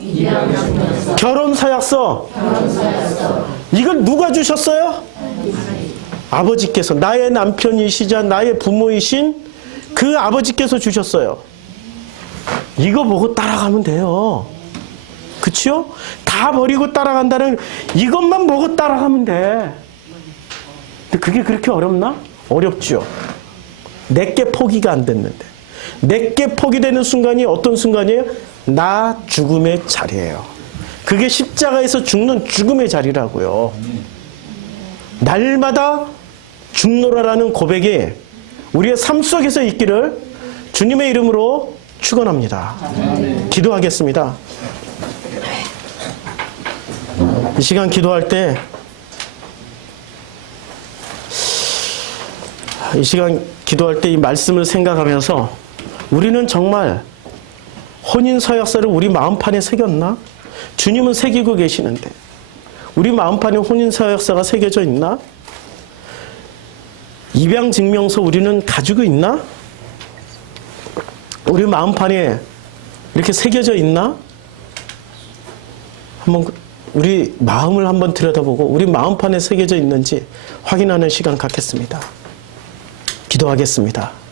결혼 서약서. 이걸 누가 주셨어요? 아버지께서, 나의 남편이시자 나의 부모이신 그 아버지께서 주셨어요. 이거 보고 따라가면 돼요. 그치요? 다 버리고 따라간다는, 이것만 보고 따라가면 돼. 근데 그게 그렇게 어렵나? 어렵죠. 내게 포기가 안 됐는데. 내게 포기되는 순간이 어떤 순간이에요? 나 죽음의 자리예요. 그게 십자가에서 죽는 죽음의 자리라고요. 날마다 죽노라라는 고백이 우리의 삶 속에서 있기를 주님의 이름으로 축원합니다. 기도하겠습니다. 이 시간 기도할 때, 이 말씀을 생각하면서 우리는 정말 혼인 서약서를 우리 마음판에 새겼나? 주님은 새기고 계시는데 우리 마음판에 혼인 서약서가 새겨져 있나? 입양 증명서 우리는 가지고 있나? 우리 마음판에 이렇게 새겨져 있나? 한번 우리 마음을 한번 들여다보고 우리 마음판에 새겨져 있는지 확인하는 시간 갖겠습니다. 기도하겠습니다.